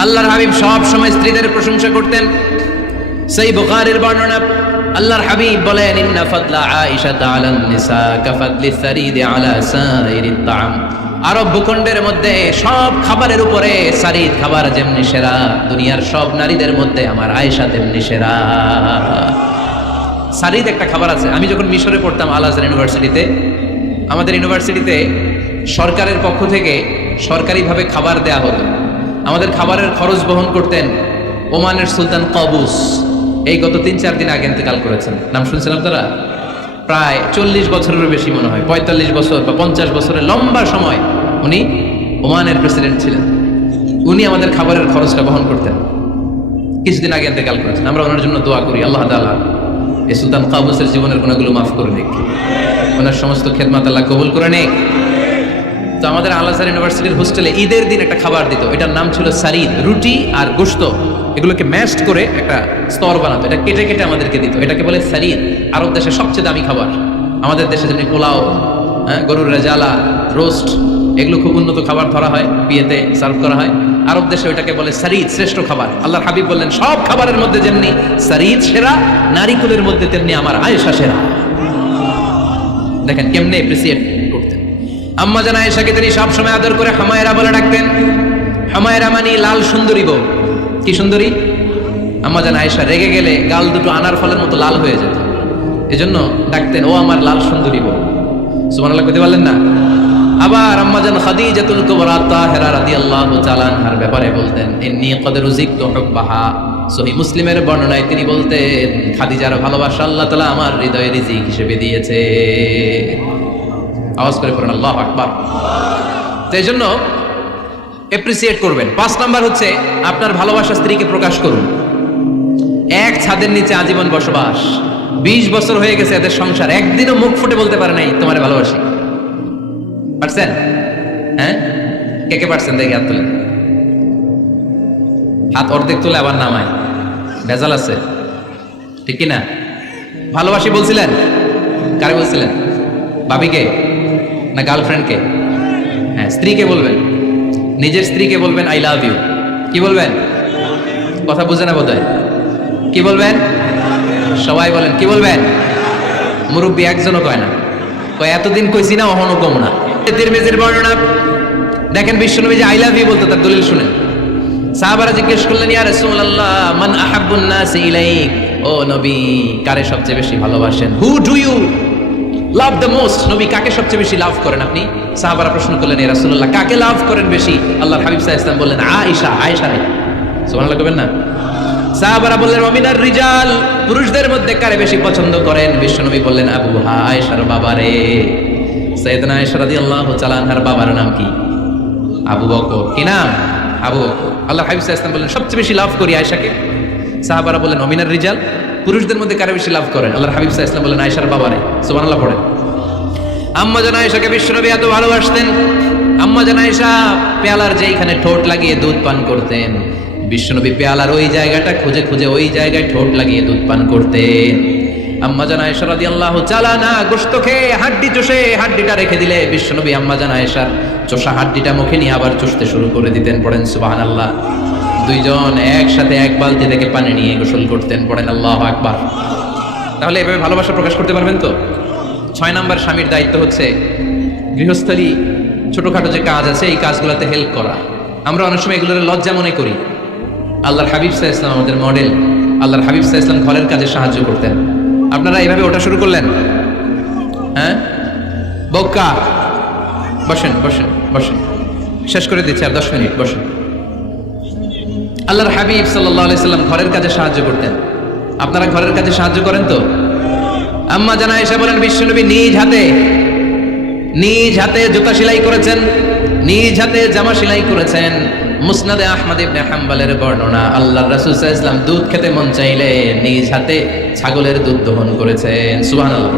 আল্লাহর হাবিব সব সময় স্ত্রীদের প্রশংসা করতেন। সেই বুখারীর বর্ণনা, আল্লাহর হাবিব বলেন, ইন্না ফাদলা আয়েশা আলান নিসা কাফাদলি সারিদ আলা সাইরিত তাআম। আরব ভূখণ্ডের মধ্যে সব খাবারের উপরে সারিদ খাবার যেমনি সেরা, দুনিয়ার সব নারীদের মধ্যে আমার আয়েশা তেমনি সেরা। সারিদ একটা খাবার আছে। আমি যখন মিশরে পড়তাম আল আজহার ইউনিভার্সিটিতে, আমাদের ইউনিভার্সিটিতে সরকারের পক্ষ থেকে সরকারিভাবে খাবার দেয়া হতো। আমাদের খাবারের খরচ বহন করতেন ওমানের সুলতান কাবুস। এই গত 3-4 দিন আগে ইন্তেকাল করেছেন। নাম শুনছিলাম তারা? প্রায় 40 বছরেরও বেশি মনে হয়, 45 বছর বা 50 বছরের লম্বা সময় উনি ওমানের প্রেসিডেন্ট ছিলেন। উনি আমাদের খাবারের খরচটা বহন করতেন। কিছুদিন আগে ইন্তেকাল করেছেন। আমরা ওনার জন্য দোয়া করি, আল্লাহ তাআলা এই সুলতান কাবুসের জীবনের গুনাহগুলো মাফ করে নিক, ওনার সমস্ত খেদমত আল্লাহ কবুল করে নিক। তো আমাদের আল আজহার ইউনিভার্সিটির হোস্টেলে ঈদের দিন একটা খাবার দিত, এটার নাম ছিল সারিদ। রুটি আর গোশত এগুলোকে ম্যাশড করে একটা স্তর বানাতো, এটা কেটে কেটে আমাদেরকে দিত, এটাকে বলে সারিদ। আরব দেশের সবচেয়ে দামি খাবার। আমাদের দেশে যেমনি পোলাও, গরুর রেজালা, রোস্ট, এগুলো খুব উন্নত খাবার ধরা হয়, বিয়েতে সার্ভ করা হয়। আরব দেশে ওইটাকে বলে সারিদ, শ্রেষ্ঠ খাবার। আল্লাহর হাবিব বললেন, সব খাবারের মধ্যে যেমনি সারিদ সেরা, নারীকুলের মধ্যে তেমনি আমার আয়েশা সেরা। দেখেন কেমনে অ্যাপ্রিসিয়েট করতেন। আম্মা জান আয়েশাকে তিনি সবসময় আদর করে হামায়রা বলে ডাকতেন। হামায়রা মানে লাল সুন্দরী বউ। কি সুন্দরী? আম্মা জান আয়েশা রেগে গেলে গাল দুটো আনার ফলের মতো লাল হয়ে যেত, এজন্য ডাকতেন ও আমার লাল সুন্দরী বউ। সুবহানাল্লাহ কইতে পারলেন না? আবার আম্মাজান খাদিজাতুল কুবরা তাহেরা রাদিয়াল্লাহু তাআলা আনহার ব্যাপারে বলতেন ইন্নী ক্বাদ রুজিকতু হুব্বাহা। সহিহ মুসলিমের বর্ণনায় তিনি বলতেন খাদিজার ভালোবাসা আল্লাহ তাআলা আমার হৃদয়ে রিজিক হিসেবে দিয়েছে। আওয়াজ করে পড়ুন আল্লাহু আকবার। তো এইজন্য অ্যাপ্রিসিয়েট করবেন। 5 নাম্বার হচ্ছে আপনার ভালোবাসা স্ত্রীকে প্রকাশ করুন। এক ছাদের নিচে আজীবন বসবাস, 20 বছর হয়ে গেছে এদের সংসার, একদিনও মুখ ফুটে বলতে পারে নাই তোমারে ভালোবাসি। পারছেন? হ্যাঁ, কে কে পারছেন দেখে হাত তুলেন। হাত অর্ধেক তুলে আবার নামায়, ভেজাল আছে, ঠিক কিনা? ভালোবাসি বলছিলেন? কারে বলছিলেন? ভাবিকে না গার্লফ্রেন্ডকে? হ্যাঁ, স্ত্রীকে বলবেন, নিজের স্ত্রীকে বলবেন আই লাভ ইউ। কি বলবেন? কথা বুঝে না বোধহয়। কি বলবেন? সবাই বলেন কি বলবেন? মুরব্বী একজনও কয় না, কয় এতদিন কইছি না, অহনো কম না। তিরমিজির বর্ণনা দেখেন, বিশ্বনবী যে আই লাভ ইউ বলতো তার দলিল শুনেন। সাহাবারা জিজ্ঞেস করলেন ইয়া রাসূলুল্লাহ মান আহাব্বুন নাস ইলাইক, ও নবী কারে সবচেয়ে বেশি ভালোবাসেন? Who do you love the most, নবী কাকে সবচেয়ে বেশি লাভ করেন আপনি? সাহাবারা প্রশ্ন করলেন ইয়া রাসূলুল্লাহ কাকে লাভ করেন বেশি? আল্লাহর হাবিব সাল্লাল্লাহু আলাইহি ওয়াসাল্লাম বললেন আয়েশা, আয়েশা রে। সুবহানাল্লাহ কইবেন না? সাহাবারা বললেন ওমিনার রিজাল, পুরুষদের মধ্যে কারে বেশি পছন্দ করেন? বিশ্বনবী বললেন আবুহা, আয়েশার বাবারে। সাইয়েদনা আয়েশা রাদিয়াল্লাহু তাআলা আনহার বাবার নাম কি? আবু বকর। কি নাম? আবু বকর। আল্লাহর হাবিব সাল্লাল্লাহু আলাইহি ওয়াসাল্লাম বললেন সবচেয়ে বেশি লাভ করি আয়েশাকে। সাহাবারা বললেন ওমিনার রিজাল, পুরুষদের মধ্যে কারে বেশি লাভ করেন? আল্লাহর হাবিব সাল্লাল্লাহু আলাইহি ওয়াসাল্লাম বললেন আয়েশার বাবারে। সুবহানাল্লাহ পড়েন। আম্মা জান আয়েশাকে বিশ্বনবী এত ভালোবাসতেন, আম্মা জান আয়েশা পেয়ালার যেইখানে ঠোঁট লাগিয়ে দুধ পান করতেন, বিশ্বনবী পেয়ালার ওই জায়গাটা খুঁজে খুঁজে ওই জায়গায় ঠোঁট লাগিয়ে দুধ পান করতেন। আম্মা জান আয়েশা রাদিয়াল্লাহু তাআলা না গোশত খেয়ে হাড্ডি চষে হাড্ডিটা রেখে দিলে বিশ্বনবী আম্মা জান আয়েশার চষা হাড্ডিটা মুখে নিয়ে আবার চুষতে শুরু করে দিতেন। পড়েন সুবহানাল্লাহ। দুইজন একসাথে এক বালতি থেকে পানি নিয়ে গোসল করতেন। পড়েন আল্লাহু আকবার। তাহলে এভাবে ভালোবাসা প্রকাশ করতে পারবেন তো? 6 নাম্বার স্বামীর দায়িত্ব হচ্ছে গৃহস্থলী ছোটখাটো যে কাজ আছে এই কাজগুলোতে হেল্প করা। আমরা অনেক সময় এগুলোর লজ্জা মনে করি। আল্লাহর হাবিব সাল্লাল্লাহু আলাইহি ওয়াসাল্লাম আমাদের মডেল। আল্লাহর হাবিব সাল্লাল্লাহু আলাইহি ওয়াসাল্লাম ঘরের কাজে সাহায্য করতেন। আপনারা এইভাবে ওটা শুরু করলেন? হ্যাঁ, বক্কা বসেন বসেন বসেন, শেষ করে দিচ্ছি আর 10 মিনিট, বসেন। আল্লাহর হাবিব সাল্লাল্লাহু আলাইহি ওয়াসাল্লাম ঘরের কাজে সাহায্য করতেন। আপনারা ঘরের কাজে সাহায্য করেন তো? আম্মা জান আয়েশা বলেন বিশ্বনবী নিজ হাতে জুতা সেলাই করেছেন, নিজ হাতে জামা সেলাই করেছেন। মুসনাদে আহমদ ইবনে হাম্বলের বর্ণনা, আল্লাহর রাসূল সাল্লাল্লাহু আলাইহি ওয়াসাল্লাম দুধ খেতে মন চাইলে নিজ হাতে ছাগলের দুধ দহন করেছেন। সুবহানাল্লাহ।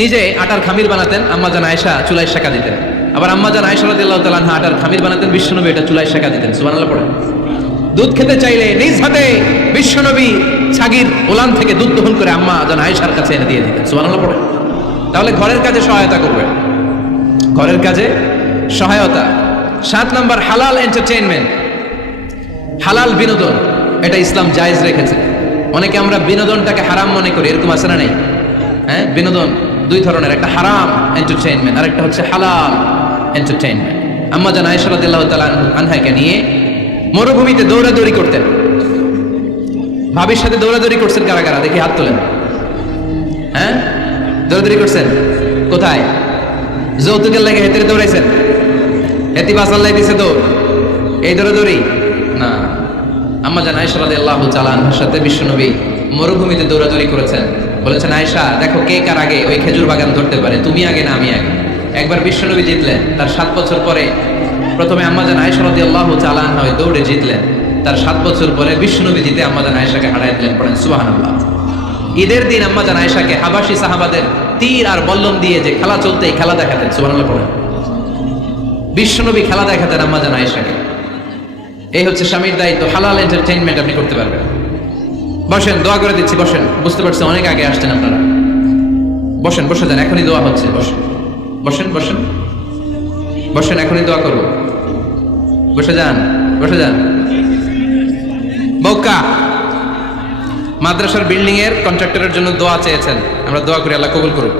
নিজে আটার খামির বানাতেন, আম্মা জান আয়েশা চুলায় সেকা দিতেন। আবার আম্মা জান আয়েশা রাদিয়াল্লাহু তাআলা আনহা আটার খামির বানাতেন, বিশ্বনবী এটা চুলায় সেকা দিতেন। সুবহানাল্লাহ পড়েন। দুধ খেতে চাইলে নিজ হাতে বিশ্বনবী ছাগির ওলান থেকে দুধ দহন করে আম্মা জান আয়েশার কাছে এনে দিয়ে দিতেন। সুবহানাল্লাহ পড়েন। তাহলে ঘরের কাজে সহায়তা করবেন, ঘরের কাজে সহায়তা। 7 নাম্বার হালাল এন্টারটেইনমেন্ট, হালাল বিনোদন, এটা ইসলাম জায়েজ রেখেছে। অনেকে আমরা বিনোদনটাকে হারাম মনে করি, এরকম আছে না নাই? হ্যাঁ, বিনোদন 2 ধরনের, একটা হারাম এন্টারটেইনমেন্ট আর একটা হচ্ছে হালাল এন্টারটেইনমেন্ট। আম্মা জান আয়েশা রাদিয়াল্লাহু তাআলা আনহাকে নিয়ে মরুভূমিতে দৌড়াদৌড়ি করতেন। ভাবির সাথে দৌড়াদৌড়ি করছেন কারা কারা? দেখি হাত তোলেন। হ্যাঁ, দৌড়াদৌড়ি করছেন কোথায়? যৌতুকের লাগে হেতে দৌড়াইছেন? হেতি বাসাল্লাই দিছে দৌড়, এই দৌড়াদৌড়ি না। আম্মা জান আয়েশা রাদিয়াল্লাহু তাআলা আনহার সাথে বিশ্বনবী মরুভূমিতে দৌড়াদৌড়ি করেছেন। বলেছেন আয়েশা দেখো কে কার আগে ওই খেজুর বাগান ধরতে পারে, তুমি আগে না আমি আগে। একবার বিশ্বনবী জিতলেন, তার 7 বছর পরে প্রথমে আম্মা জান আয়েশা রাদিয়াল্লাহু তাআলা আনহা ওই দৌড়ে জিতলেন। তার 7 বছর পরে বিশ্বনবী জিতে আম্মা জান আয়েশাকে হারায় দিলেন। পড়েন সুবহানাল্লাহ। ঈদের দিন আম্মা জান আয়েশাকে হাবাসী সাহাবাদের তীর আর বল্লম দিয়ে যে খেলা চলতে এই খেলা দেখাতেন। সুবহানাল্লাহ পড়েন। বিশ্বনবী খেলা দেখাতেন আম্মা জান আয়েশাকে। এই হচ্ছে স্বামীর দায়িত্ব, হালাল এন্টারটেইনমেন্ট আপনি করতে পারবেন। বসেন, দোয়া করে দিচ্ছি, বসেন। বুঝতে পারছেন অনেক আগে আসছেন আপনারা। বসেন, বসে যান, এখনই দোয়া হচ্ছে। বসেন বসেন বসেন বসেন, এখনই দোয়া করবো। বসে যান, বসে যান। বৌকা মাদ্রাসার বিল্ডিং এর কন্ট্রাক্টরের জন্য দোয়া চেয়েছেন, আমরা দোয়া করি আল্লাহ কবুল করুক।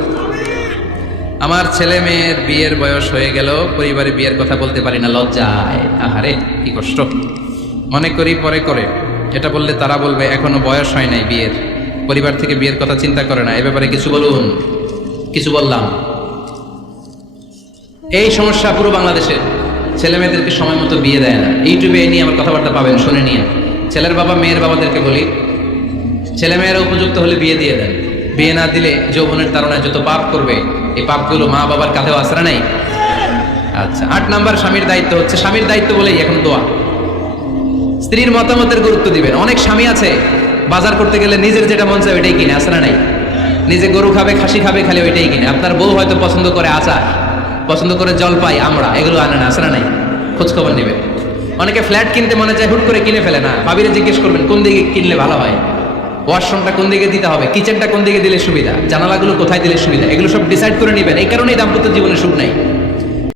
আমার ছেলে মেয়ের বিয়ের বয়স হয়ে গেল, পরিবারে বিয়ের কথা বলতে পারি না, লজ্জায়। আহারে কি কষ্ট, মনে করি পরে করে এটা বললে তারা বলবে এখনো বয়স হয় নাই বিয়ের, পরিবার থেকে বিয়ের কথা চিন্তা করে না। এ ব্যাপারে কিছু বলুন। কিছু বললাম। এই সমস্যা পুরো বাংলাদেশে, ছেলে মেয়েদেরকে সময় মতো বিয়ে দেয় না। ইউটিউবে এই নিয়ে আমার কথাবার্তা পাবেন, শুনে নিয়ে। ছেলের বাবা মেয়ের বাবাদেরকে বলি, ছেলে মেয়েরা উপযুক্ত হলে বিয়ে দিয়ে দেন। বিয়ে না দিলে যৌবনের তাড়নায় যত পাপ করবে, এই পাপগুলো মা বাবার কাঁধেও আশ্রা নাই। আচ্ছা, 8 নাম্বার স্বামীর দায়িত্ব হচ্ছে, স্বামীর দায়িত্ব বলেই এখন দোয়া। স্ত্রীর মতামতের গুরুত্ব দিবেন। অনেক স্বামী আছে বাজার করতে গেলে নিজের যেটা মন চায় ওইটাই কিনে, আশ্রা নাই। নিজে গরু খাবে, খাসি খাবে, খালি ওইটাই কিনে। আপনার বউ হয়তো পছন্দ করে আচার, পছন্দ করে জলপাই, আমরা, এগুলো আনে না, আশ্রা নাই। খোঁজ খবর নেবেন। অনেকে ফ্ল্যাট কিনতে মনে চায়, হুট করে কিনে ফেলে না। ভাবিরে জিজ্ঞেস করবেন কোন দিকে কিনলে ভালো হয়, ওয়াশরুমটা কোন দিকে দিতে হবে, কিচেনটা কোন দিকে দিলে সুবিধা, জানালাগুলো কোথায় দিলে সুবিধা, এগুলো সব ডিসাইড করে নেবেন। এই কারণেই দাম্পত্য জীবনে সুখ নাই।